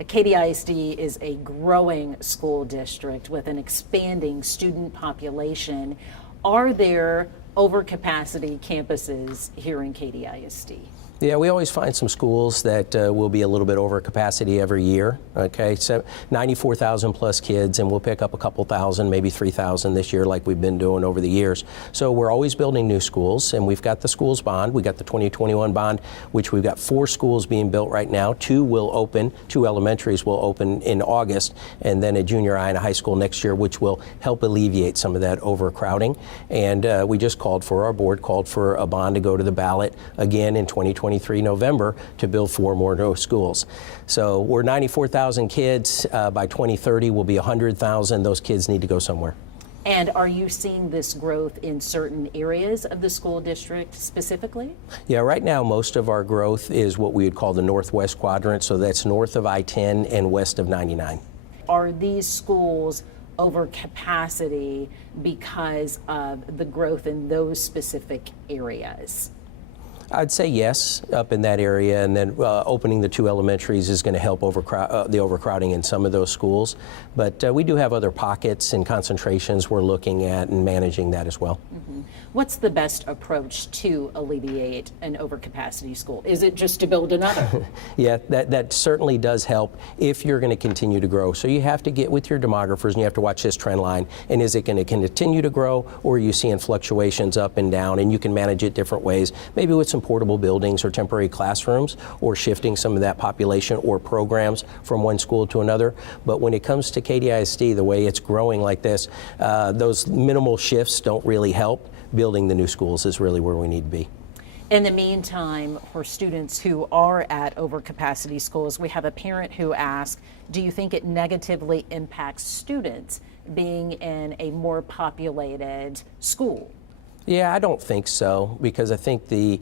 KDISD is a growing school district with an expanding student population. Are there overcapacity campuses here in KDISD? Yeah, we always find some schools that will be a little bit over capacity every year. Okay, so 94,000 plus kids, and we'll pick up a couple thousand, maybe 3,000 this year, like we've been doing over the years. So we're always building new schools, and we've got the schools bond. We got the 2021 bond, which we've got 4 schools being built right now. 2 will open, 2 elementaries will open in August, and then a junior high and a high school next year, which will help alleviate some of that overcrowding. And we just our board called for a bond to go to the ballot again in 2023 November to build 4 more new schools. So we're 94,000 kids. By 2030, we'll be 100,000. Those kids need to go somewhere. And are you seeing this growth in certain areas of the school district specifically? Yeah, right now most of our growth is what we would call the northwest quadrant, so that's north of I-10 and west of 99. Are these schools over capacity because of the growth in those specific areas? I'd say yes, up in that area, and then opening the 2 elementaries is going to help the overcrowding in some of those schools. But we do have other pockets and concentrations we're looking at and managing that as well. Mm-hmm. What's the best approach to alleviate an overcapacity school? Is it just to build another? Yeah, that certainly does help if you're going to continue to grow. So you have to get with your demographers and you have to watch this trend line. And is it going to continue to grow, or are you seeing fluctuations up and down? And you can manage it different ways, maybe with some portable buildings or temporary classrooms, or shifting some of that population or programs from one school to another. But when it comes to KDISD, the way it's growing like this, those minimal shifts don't really help. Building the new schools is really where we need to be. In the meantime, for students who are at overcapacity schools, we have a parent who asked, do you think it negatively impacts students being in a more populated school? Yeah, I don't think so, because I think the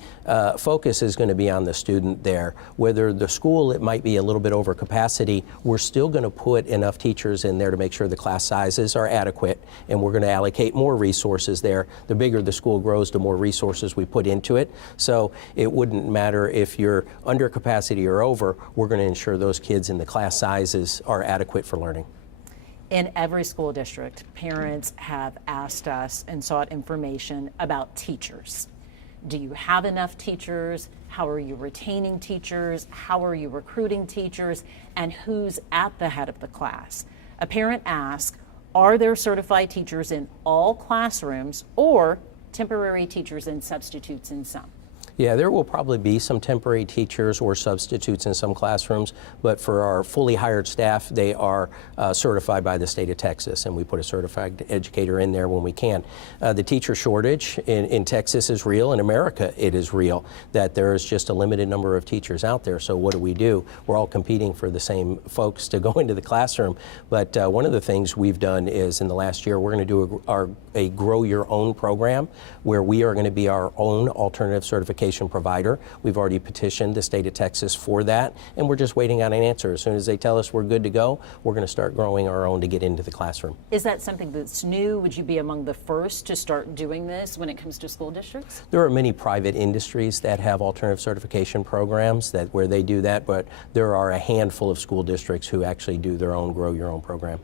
focus is going to be on the student there. Whether the school, it might be a little bit over capacity, we're still going to put enough teachers in there to make sure the class sizes are adequate, and we're going to allocate more resources there. The bigger the school grows, the more resources we put into it. So it wouldn't matter if you're under capacity or over, we're going to ensure those kids in the class sizes are adequate for learning. In every school district, parents have asked us and sought information about teachers. Do you have enough teachers? How are you retaining teachers? How are you recruiting teachers? And who's at the head of the class? A parent asked, are there certified teachers in all classrooms or temporary teachers and substitutes in some? Yeah, there will probably be some temporary teachers or substitutes in some classrooms, but for our fully hired staff, they are certified by the state of Texas, and we put a certified educator in there when we can. The teacher shortage in Texas is real. In America, it is real, that there is just a limited number of teachers out there. So what do? We're all competing for the same folks to go into the classroom. But one of the things we've done is in the last year, we're going to do a Grow Your Own program, where we are going to be our own alternative certification provider. We've already petitioned the state of Texas for that, and we're just waiting on an answer. As soon as they tell us we're good to go, we're going to start growing our own to get into the classroom. Is that something that's new? Would you be among the first to start doing this when it comes to school districts? There are many private industries that have alternative certification programs where they do that, but there are a handful of school districts who actually do their own Grow Your Own program.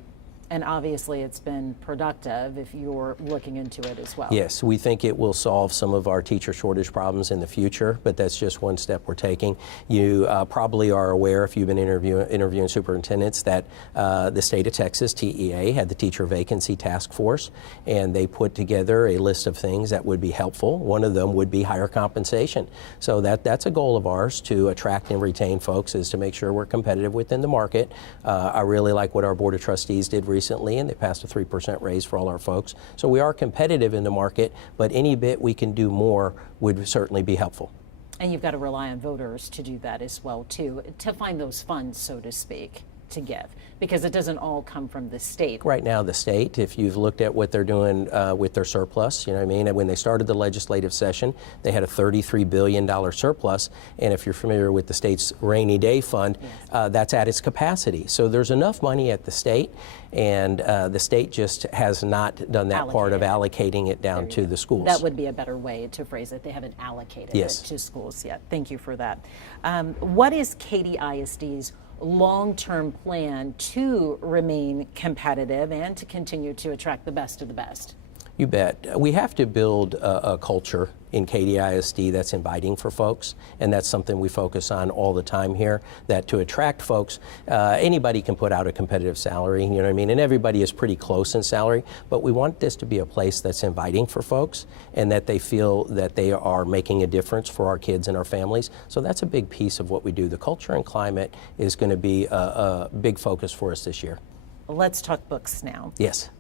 And obviously it's been productive if you're looking into it as well. Yes, we think it will solve some of our teacher shortage problems in the future, but that's just one step we're taking. You probably are aware, if you've been interviewing superintendents, that the state of Texas, TEA, had the teacher vacancy task force, and they put together a list of things that would be helpful. One of them would be higher compensation. So that's a goal of ours, to attract and retain folks, is to make sure we're competitive within the market. I really like what our Board of Trustees did recently, and they passed a 3% raise for all our folks. So we are competitive in the market, but any bit we can do more would certainly be helpful. And you've got to rely on voters to do that as well, too, to find those funds, so to speak, to give, because it doesn't all come from the state. Right now, the state, if you've looked at what they're doing with their surplus, you know what I mean? And when they started the legislative session, they had a $33 billion surplus. And if you're familiar with the state's rainy day fund, yes, that's at its capacity. So there's enough money at the state, and the state just has not done that part of allocating it down to the schools. That would be a better way to phrase it. They haven't allocated yes, it to schools yet. Thank you for that. What is Katy ISD's long-term plan to remain competitive and to continue to attract the best of the best? You bet. We have to build a culture in Katy ISD that's inviting for folks, and that's something we focus on all the time here, that to attract folks, anybody can put out a competitive salary, you know what I mean, and everybody is pretty close in salary, but we want this to be a place that's inviting for folks and that they feel that they are making a difference for our kids and our families. So that's a big piece of what we do. The culture and climate is going to be a big focus for us this year. Let's talk books now. Yes.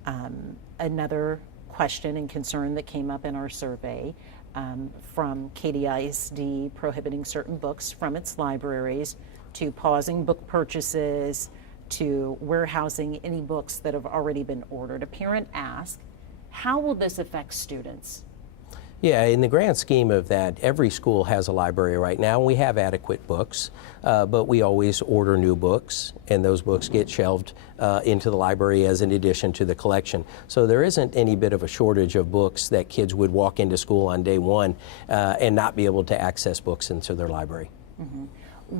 Another question and concern that came up in our survey from Katy ISD prohibiting certain books from its libraries, to pausing book purchases, to warehousing any books that have already been ordered. A parent asked, how will this affect students? Yeah, in the grand scheme of that, every school has a library right now. We have adequate books, but we always order new books, and those books get shelved into the library as an addition to the collection. So there isn't any bit of a shortage of books that kids would walk into school on day one and not be able to access books into their library. Mm-hmm.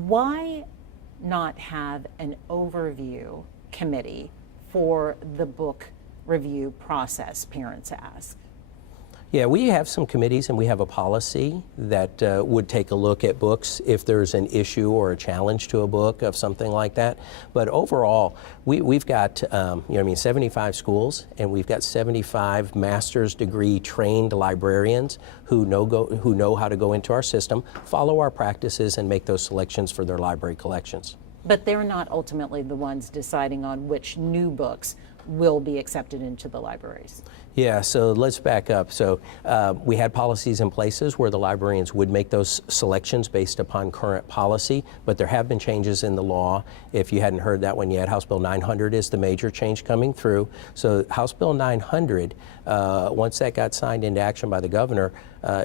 Why not have an overview committee for the book review process, parents ask? Yeah, we have some committees, and we have a policy that would take a look at books if there's an issue or a challenge to a book of something like that. But overall, we've got 75 schools, and we've got 75 master's degree trained librarians who know how to go into our system, follow our practices, and make those selections for their library collections. But they're not ultimately the ones deciding on which new books will be accepted into the libraries? Yeah, so let's back up. So we had policies in places where the librarians would make those selections based upon current policy, but there have been changes in the law. If you hadn't heard that one yet, House Bill 900 is the major change coming through. So House Bill 900, once that got signed into action by the governor,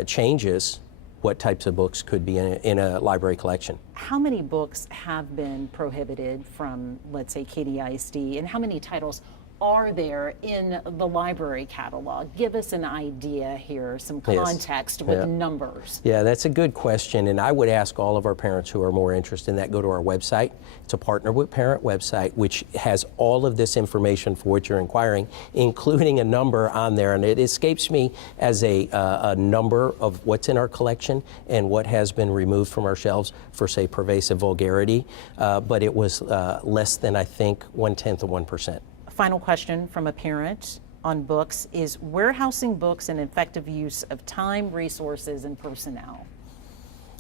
changes what types of books could be in a library collection. How many books have been prohibited from, let's say, KDISD, and how many titles are there in the library catalog? Give us an idea here, some context with numbers. Yeah, that's a good question, and I would ask all of our parents who are more interested in that, go to our website. It's a Partner with Parent website, which has all of this information for what you're inquiring, including a number on there, and it escapes me as a number of what's in our collection and what has been removed from our shelves for, say, pervasive vulgarity, but it was less than, I think, 1/10 of 1%. Final question from a parent on books is warehousing books an effective use of time, resources, and personnel?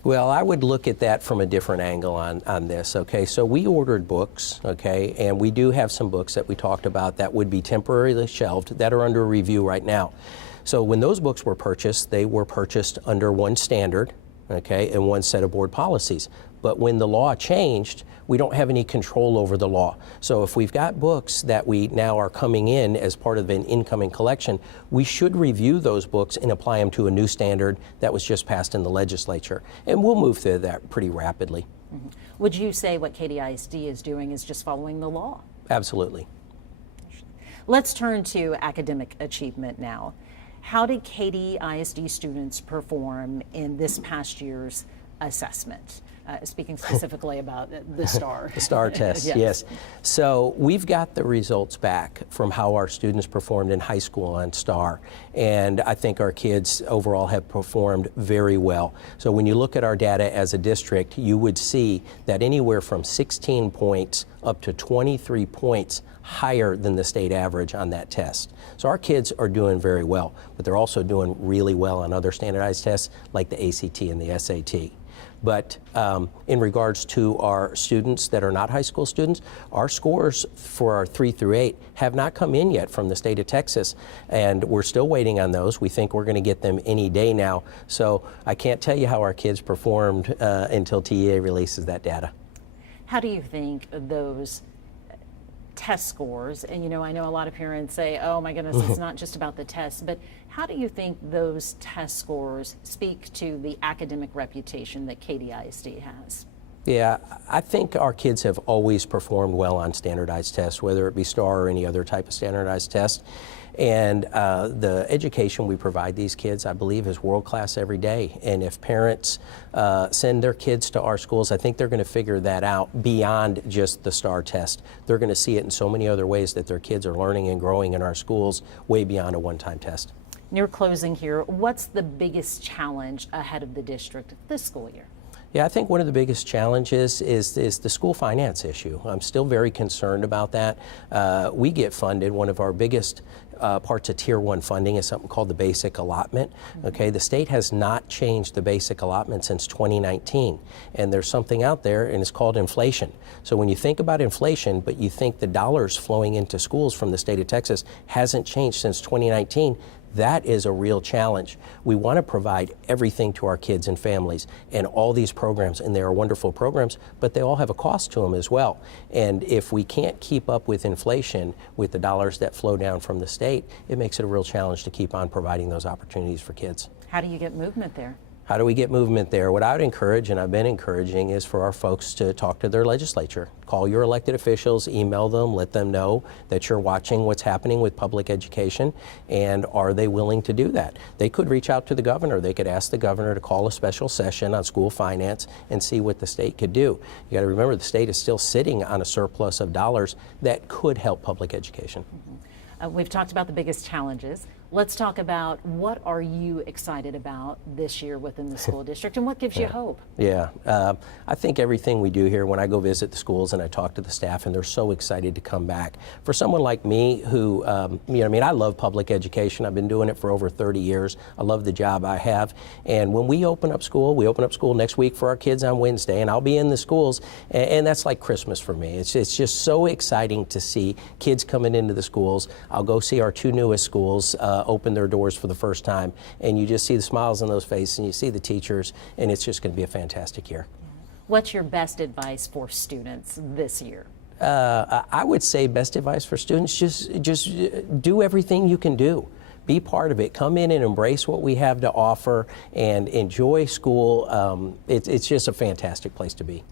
Well, I would look at that from a different angle on this, okay? So we ordered books, okay, and we do have some books that we talked about that would be temporarily shelved that are under review right now. So when those books were purchased, they were purchased under one standard, okay, and one set of board policies. But when the law changed, we don't have any control over the law. So if we've got books that we now are coming in as part of an incoming collection, we should review those books and apply them to a new standard that was just passed in the legislature. And we'll move through that pretty rapidly. Mm-hmm. Would you say what KDISD is doing is just following the law? Absolutely. Let's turn to academic achievement now. How did KDISD students perform in this past year's assessment? Speaking specifically about the STAR. The STAR test, yes. So we've got the results back from how our students performed in high school on STAR, and I think our kids overall have performed very well. So when you look at our data as a district, you would see that anywhere from 16 points up to 23 points higher than the state average on that test. So our kids are doing very well, but they're also doing really well on other standardized tests like the ACT and the SAT. But in regards to our students that are not high school students, our scores for our 3 through 8 have not come in yet from the state of Texas, and we're still waiting on those. We think we're going to get them any day now. So I can't tell you how our kids performed until TEA releases that data. How do you think those test scores, and you know, I know a lot of parents say, oh my goodness, it's not just about the tests, but how do you think those test scores speak to the academic reputation that KDISD has? Yeah, I think our kids have always performed well on standardized tests, whether it be STAR or any other type of standardized test. And the education we provide these kids, I believe, is world-class every day. And if parents send their kids to our schools, I think they're going to figure that out beyond just the STAR test. They're going to see it in so many other ways that their kids are learning and growing in our schools way beyond a one-time test. Near closing here, what's the biggest challenge ahead of the district this school year? Yeah, I think one of the biggest challenges is the school finance issue. I'm still very concerned about that. We get funded. One of our biggest parts of Tier 1 funding is something called the basic allotment. Okay, the state has not changed the basic allotment since 2019, and there's something out there, and it's called inflation. So when you think about inflation, but you think the dollars flowing into schools from the state of Texas hasn't changed since 2019, that is a real challenge. We want to provide everything to our kids and families and all these programs, and they are wonderful programs, but they all have a cost to them as well. And if we can't keep up with inflation with the dollars that flow down from the state, it makes it a real challenge to keep on providing those opportunities for kids. How do you get movement there? How do we get movement there? What I would encourage, and I've been encouraging, is for our folks to talk to their legislature. Call your elected officials, email them, let them know that you're watching what's happening with public education, and are they willing to do that? They could reach out to the governor. They could ask the governor to call a special session on school finance and see what the state could do. You got to remember, the state is still sitting on a surplus of dollars that could help public education. We've talked about the biggest challenges. let's talk about what are you excited about this year within the school district and what gives you hope? Yeah, I think everything we do here, when I go visit the schools and I talk to the staff and they're so excited to come back. For someone like me who, I love public education. I've been doing it for over 30 years. I love the job I have. And when we open up school next week for our kids on Wednesday, and I'll be in the schools, and that's like Christmas for me. It's just so exciting to see kids coming into the schools. I'll go see our 2 newest schools open their doors for the first time, and you just see the smiles on those faces and you see the teachers, and it's just going to be a fantastic year. What's your best advice for students this year? I would say best advice for students, just do everything you can do. Be part of it. Come in and embrace what we have to offer and enjoy school. It's just a fantastic place to be.